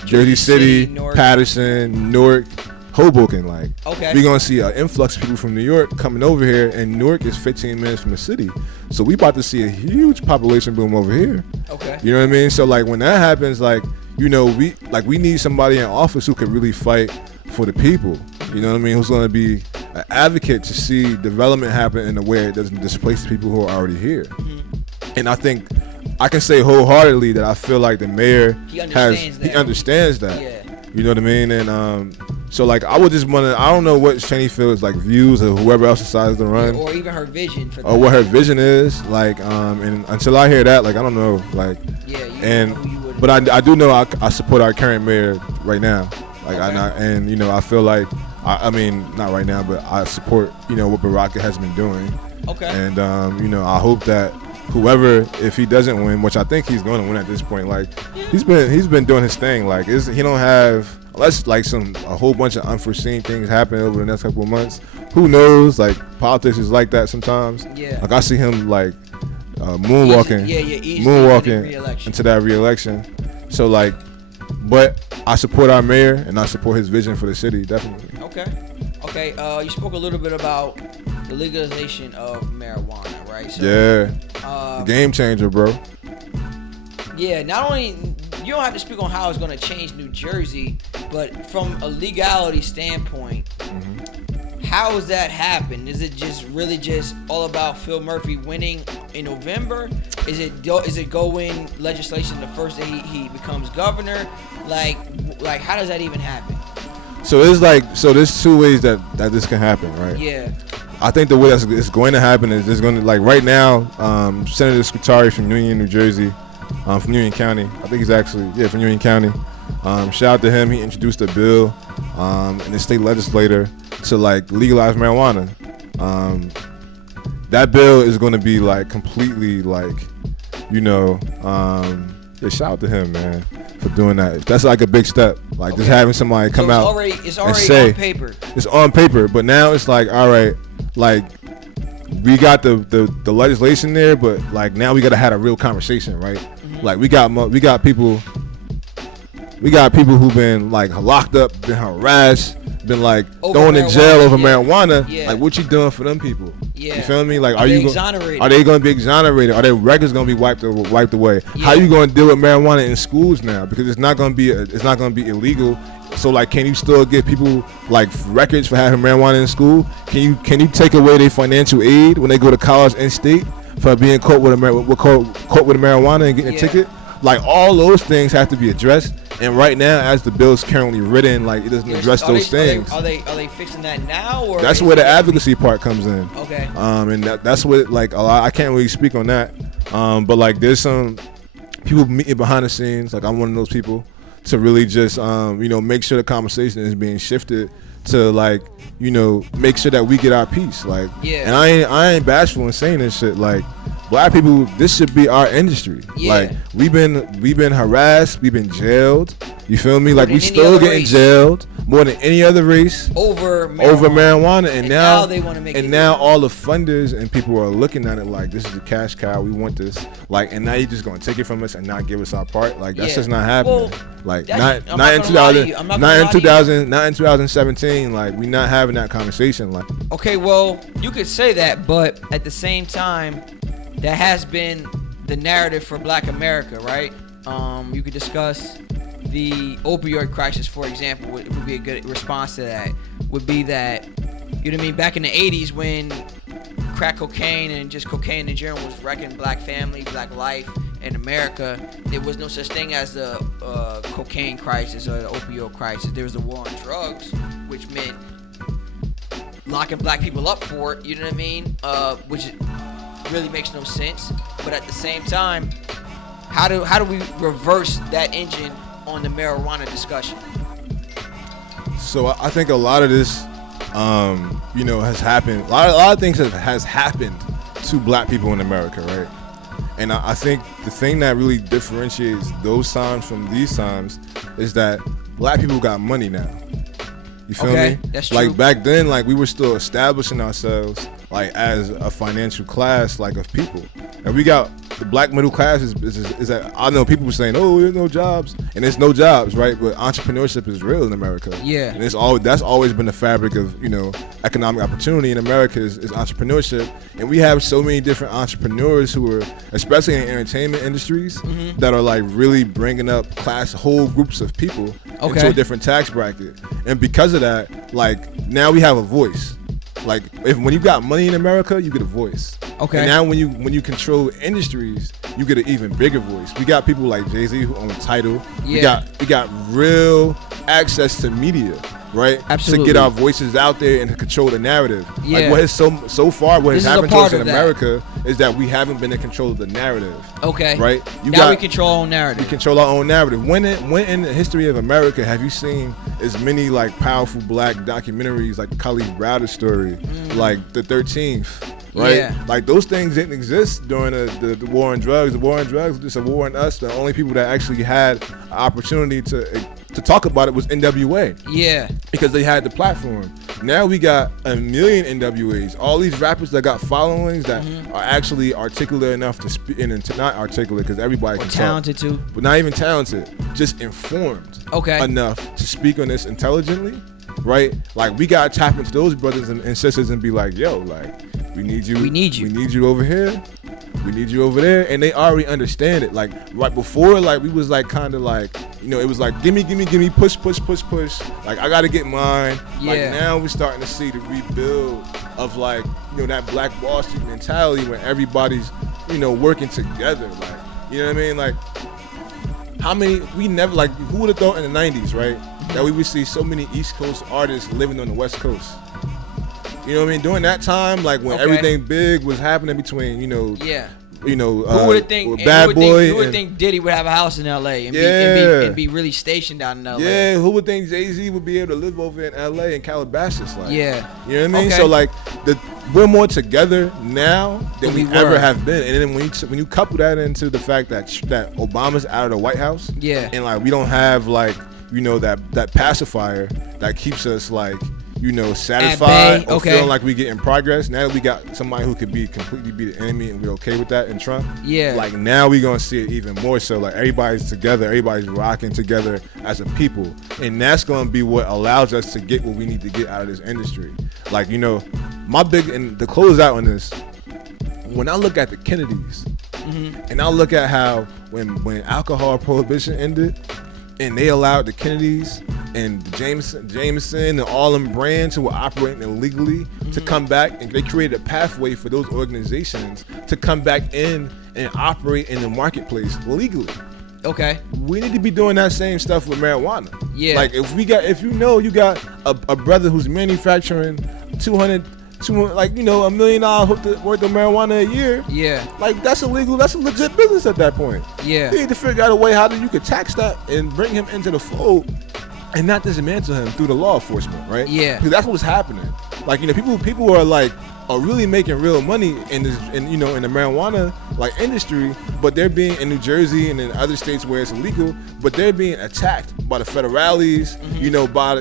Jersey City, Newark. Patterson, Newark, Hoboken. Okay. We're going to see an influx of people from New York coming over here, and Newark is 15 minutes from the city. So we about to see a huge population boom over here. Okay. You know what I mean? So when that happens, we need somebody in office who can really fight for the people. You know what I mean? Who's going to be an advocate to see development happen in a way that doesn't displace the people who are already here. Mm-hmm. And I think I can say wholeheartedly that I feel like the mayor he understands that. Yeah. You know what I mean? And so I would just want to, I don't know what Cheneyfield's views or whoever else decides to run. Or even her vision for that. Or what her vision is. And until I hear that, I don't know. But I do know I support our current mayor right now. I feel like I mean not right now, but I support what Baraka has been doing. Okay. And I hope that whoever, if he doesn't win, which I think he's going to win at this point, he's been doing his thing. He don't have, unless a whole bunch of unforeseen things happen over the next couple of months. Who knows? Politics is like that sometimes. Yeah. I see him moonwalking into that re-election. So but I support our mayor and I support his vision for the city, definitely. Okay. You spoke a little bit about the the legalization of marijuana, right? So, Yeah. Game changer, bro. Yeah, not only you don't have to speak on how it's going to change New Jersey, but from a legality standpoint, how does that happen? Is it just really just all about Phil Murphy winning in November? Is it go in legislation the first day he becomes governor? Like how does that even happen? So there's two ways that this can happen, right? Yeah. I think the way it's going to happen is there's going to, like, right now, Senator Scutari from Union, New Jersey, from Union County. I think he's actually, from Union County. Shout out to him. He introduced a bill in the state legislature to, like, legalize marijuana. That bill is going to be, like, completely, like, shout out to him, man, for doing that. That's like a big step. Like, just having somebody come out it's already and say, on paper. It's on paper, but now it's like, all right, like, we got the legislation there, but, like, now we gotta have a real conversation, right? Like, we got people who've been, like, locked up, been harassed, been, like, thrown in jail over marijuana. Yeah. Like, what you doing for them people? Yeah. You feel me? Like, are they exonerated? Are they going to be exonerated? Are their records going to be wiped away? Yeah. How you going to deal with marijuana in schools now? Because it's not going to be illegal. So, like, can you still give people, like, records for having marijuana in school? Can you take away their financial aid when they go to college and state for being caught with marijuana and getting a ticket? Like, all those things have to be addressed. And right now, as the bill's currently written, like, it doesn't address those things. Are they fixing that now, or that's where the advocacy part comes in? Okay. And that's what, like, a lot. I can't really speak on that. But, like, there's some people meeting behind the scenes. Like, I'm one of those people to really just make sure the conversation is being shifted to, like, make sure that we get our piece. Like, yeah. And I ain't bashful in saying this shit. Like, black people, this should be our industry. Yeah. Like, we've been harassed, we've been jailed. You feel me? Like, we still getting race. jailed more than any other race over marijuana. And now they want to make and it now legal. all the funders and people are looking at it like, this is a cash cow. We want this. Like, and now you're just gonna take it from us and not give us our part. Like, that's just not happening. Well, like, not in 2017. Like, we not having that conversation. Like, okay, well, you could say that, but at the same time, that has been the narrative for Black America, right? You could discuss the opioid crisis, for example. Would be a good response to that. Would be that, you know what I mean? Back in the 80s, when crack cocaine and just cocaine in general was wrecking black families, black life in America, there was no such thing as the cocaine crisis or the opioid crisis. There was the war on drugs, which meant locking black people up for it. You know what I mean? Which really makes no sense. But at the same time, how do we reverse that engine on the marijuana discussion? So I think a lot of this, has happened. A lot of things has happened to black people in America, right? And I think the thing that really differentiates those times from these times is that black people got money now. You feel me? That's true. Like, back then, like, we were still establishing ourselves, like, as a financial class, like, of people. And we got the black middle class is that, I know people were saying, oh, there's no jobs, and there's no jobs, right? But entrepreneurship is real in America. Yeah. And that's always been the fabric of, economic opportunity in America is entrepreneurship. And we have so many different entrepreneurs who are, especially in entertainment industries, that are, like, really bringing up whole groups of people into a different tax bracket. And because of that, like, now we have a voice. Like, when you got money in America, you get a voice. Okay. And now when you control industries, you get an even bigger voice. We got people like Jay-Z who own Tidal. Yeah. We got real access to media, right? Absolutely. To get our voices out there and to control the narrative. Yeah. Like, what has so far what has happened to us in of that. America is that we haven't been in control of the narrative. Okay. Right? Now we control our own narrative. We control our own narrative. When in the history of America have you seen as many, like, powerful black documentaries like the Khalid Browder story, like the 13th? Right? Yeah. Like, those things didn't exist during the war on drugs. The war on drugs was just a war on us. The only people that actually had an opportunity to talk about it was NWA. Yeah. Because they had the platform. Now we got a million NWAs. All these rappers that got followings that are actually articulate enough to speak, and not articulate because everybody can talented talk, too. but not even talented, just informed enough to speak on this intelligently. right? Like we gotta tap into those brothers and sisters and be like, yo, like we need you. We need you. We need you over here. We need you over there. And they already understand it. Like right before, like we was like kind of like, you know, it was like gimme, push. Like I gotta get mine. Yeah. Like now we're starting to see the rebuild of like, you know, that Black Wall Street mentality when everybody's, you know, working together. Like, you know what I mean? Like how many, we never, like who would have thought in the 90s, right? That we would see so many East Coast artists living on the West Coast. You know what I mean? During that time, like when everything big was happening between, you know, who would think Bad Boy? Who would think Diddy would have a house in L.A. and be really stationed down in L.A.? Yeah, who would think Jay-Z would be able to live over in L.A. and Calabasas? Like, yeah, you know what I mean? Okay. So like, we're more together now than we ever have been. And then when you couple that into the fact that Obama's out of the White House, and like we don't have like, you know, that pacifier that keeps us like, you know, satisfied or feeling like we getting progress. Now that we got somebody who could completely be the enemy and we're okay with that in Trump. Yeah. Like now we gonna see it even more so. Like everybody's together, everybody's rocking together as a people. And that's gonna be what allows us to get what we need to get out of this industry. Like, you know, and the close out on this, when I look at the Kennedys, and I look at how when alcohol prohibition ended, and they allowed the Kennedys and Jameson and all them brands who were operating illegally to come back, and they created a pathway for those organizations to come back in and operate in the marketplace legally. Okay. We need to be doing that same stuff with marijuana. Yeah. Like if you know you got a brother who's manufacturing 200 like, you know, $1 million worth of marijuana a year. Yeah. Like that's illegal. That's a legit business at that point. Yeah. You need to figure out a way how you could tax that and bring him into the fold and not dismantle him through the law enforcement, right? Yeah. Because that's what's happening. Like, you know, people are really making real money in this, you know, in the marijuana like industry, but they're being in New Jersey and in other states where it's illegal, but they're being attacked by the federales, you know, by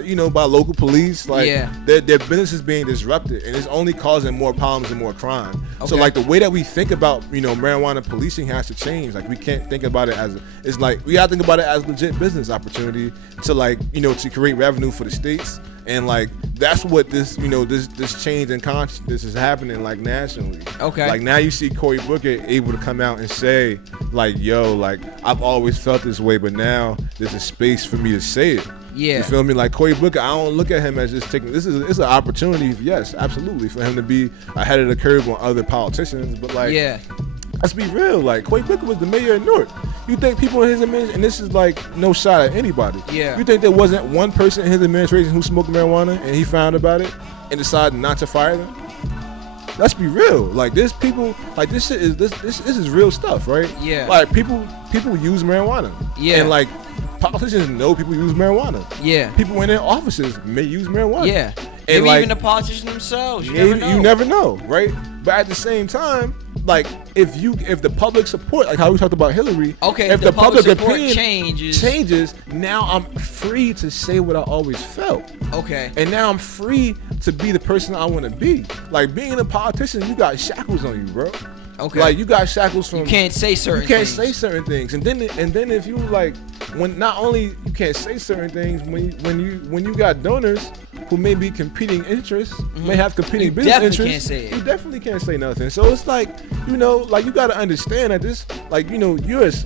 local police. Like their business is being disrupted, and it's only causing more problems and more crime. Okay. So like the way that we think about, you know, marijuana policing has to change. Like we can't think about it as it's like we gotta think about it as legit business opportunity to, like, you know, to create revenue for the states. And like that's what this, you know, this change in consciousness is happening like nationally. Okay. Like now you see Cory Booker able to come out and say like, yo, like I've always felt this way, but now there's a space for me to say it. Yeah. You feel me? Like Cory Booker, I don't look at him as just taking it's an opportunity, yes, absolutely, for him to be ahead of the curve on other politicians. But like, let's be real, like Cory Booker was the mayor of Newark. You think people in his administration, and this is like no shot at anybody. Yeah. You think there wasn't one person in his administration who smoked marijuana and he found about it and decided not to fire them? Let's be real. Like there's people, like this shit is this is real stuff, right? Yeah. Like people use marijuana. Yeah. And like politicians know people use marijuana. Yeah. People in their offices may use marijuana. Yeah. And maybe like, even the politicians themselves. You never know, right? But at the same time, like if the public support, like how we talked about Hillary, if the public opinion changes, now I'm free to say what I always felt. Okay. And now I'm free to be the person I want to be. Like being a politician, you got shackles on you, bro. Okay. Like you got shackles from. You can't say certain things. And then if you like, when not only you can't say certain things, when you got donors who may be competing interests, may have competing business interests, you definitely can't say nothing. So it's like, you know, like you got to understand that this, like, you know,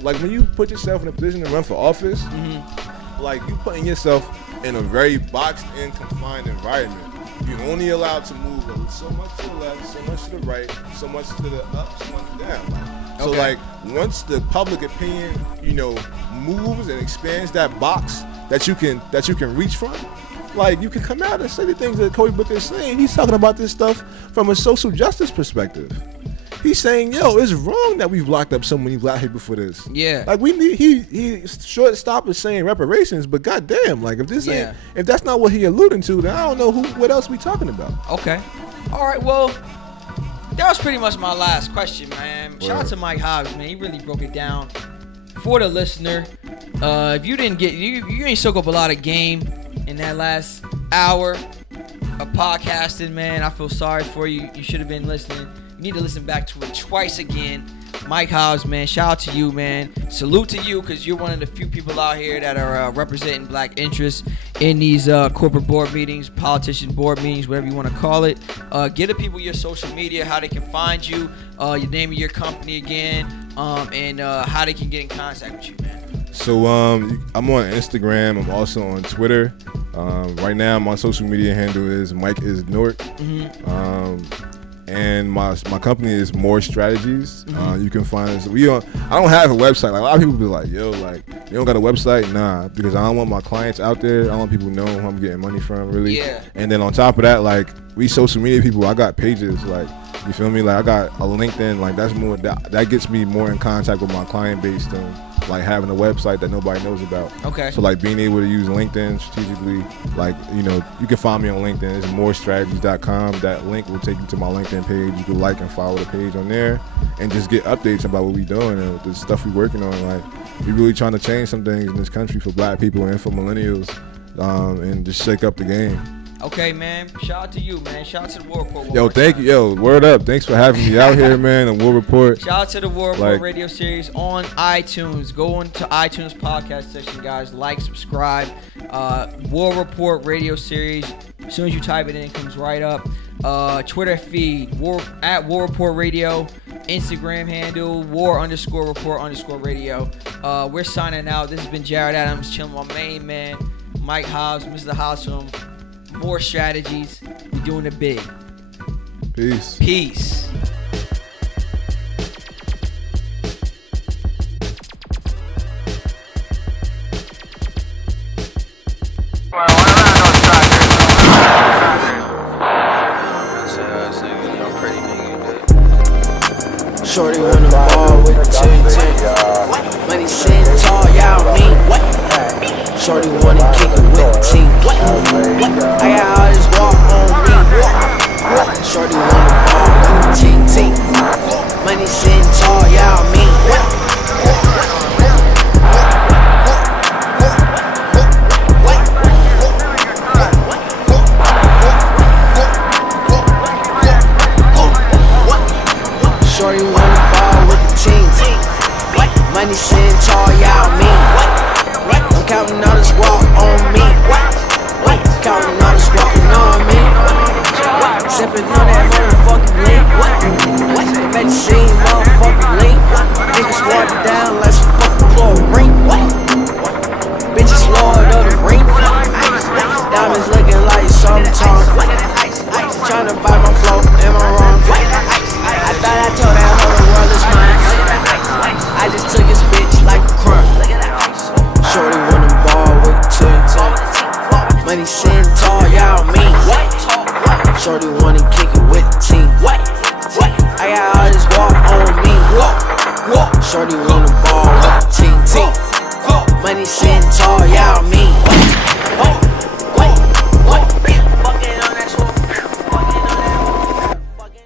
like when you put yourself in a position to run for office, like you putting yourself in a very boxed in, confined environment. You're only allowed to move so much to the left, so much to the right, so much to the up, so much down. Like, so like once the public opinion, you know, moves and expands that box that you can reach from, like you can come out and say the things that Cory Booker is saying. He's talking about this stuff from a social justice perspective. He's saying, yo, it's wrong that we've locked up so many black people for this. Yeah. Like we need he should stop us saying reparations, but goddamn, like if that's not what he alluding to, then I don't know what else we talking about. Okay. All right, well, that was pretty much my last question, man. Shout out to Mike Hobbs, man. He really broke it down for the listener. If you didn't get you ain't soak up a lot of game in that last hour of podcasting, man. I feel sorry for you. You should have been listening you need to listen back to it twice again. Mike Hobbs, man, shout out to you, man. Salute to you, because you're one of the few people out here that are representing black interests in these corporate board meetings, politician board meetings, whatever you want to call it. Give the people your social media, how they can find you, your name of your company again, and how they can get in contact with you, man. So I'm on Instagram. I'm also on Twitter. Right now, my social media handle is Mike is Newark. And my company is More Strategies. You can find us. I don't have a website. Like, a lot of people be like, yo, like, you don't got a website? Nah, because I don't want my clients out there. I don't want people knowing who I'm getting money from, really. Yeah. And then on top of that, like, we social media people, I got pages, like, you feel me? Like, I got a LinkedIn. Like, that's more, that gets me more in contact with my client base than like having a website that nobody knows about. Okay. So like being able to use LinkedIn strategically, like, you know, you can find me on LinkedIn. It's morestrategies.com. That link will take you to my LinkedIn page. You can like and follow the page on there and just get updates about what we're doing and the stuff we're working on. Like, we're really trying to change some things in this country for black people and for millennials, and just shake up the game. Okay, man. Shout out to you, man. Shout out to the War Report. Yo, thank you. Yo, word up. Thanks for having me out here, man. The War Report. Shout out to the War Report radio series on iTunes. Go on to iTunes podcast section, guys. Like, subscribe. War Report radio series. As soon as you type it in, it comes right up. Twitter feed, at War Report Radio. Instagram handle, war_report_radio. We're signing out. This has been Jarrett Adams, chilling with my main man, Mike Hobbs, Mr. Hossum. More Strategies. We're doing it big. Peace. Peace. Shorty wanna ball with the team. Money sitting tall, y'all mean what? Shorty wanna kick it with the team. I got all this walk on me. Shorty wanna ball with the team. Money sitting tall, y'all mean what? Shorty wanna ball with the team. Money sitting tall, y'all mean what? I'm counting all this walk on me. Counting all this walking on me. Sipping on that motherfucking lean. Bet you seen motherfucking lean. Niggas water down like some fucking floor ring. Bitches lord of the ring. Diamonds looking like summertime. Tryna buy my flow, am I wrong? I thought I told that whole world is mine. I just took his bitch like a crumb. Shorty wanna ball with the team. Money sitting tall, y'all mean what? Shorty wanna kick it with the team. I got all this walk on me. Shorty wanna ball with the team. Money sitting tall, y'all mean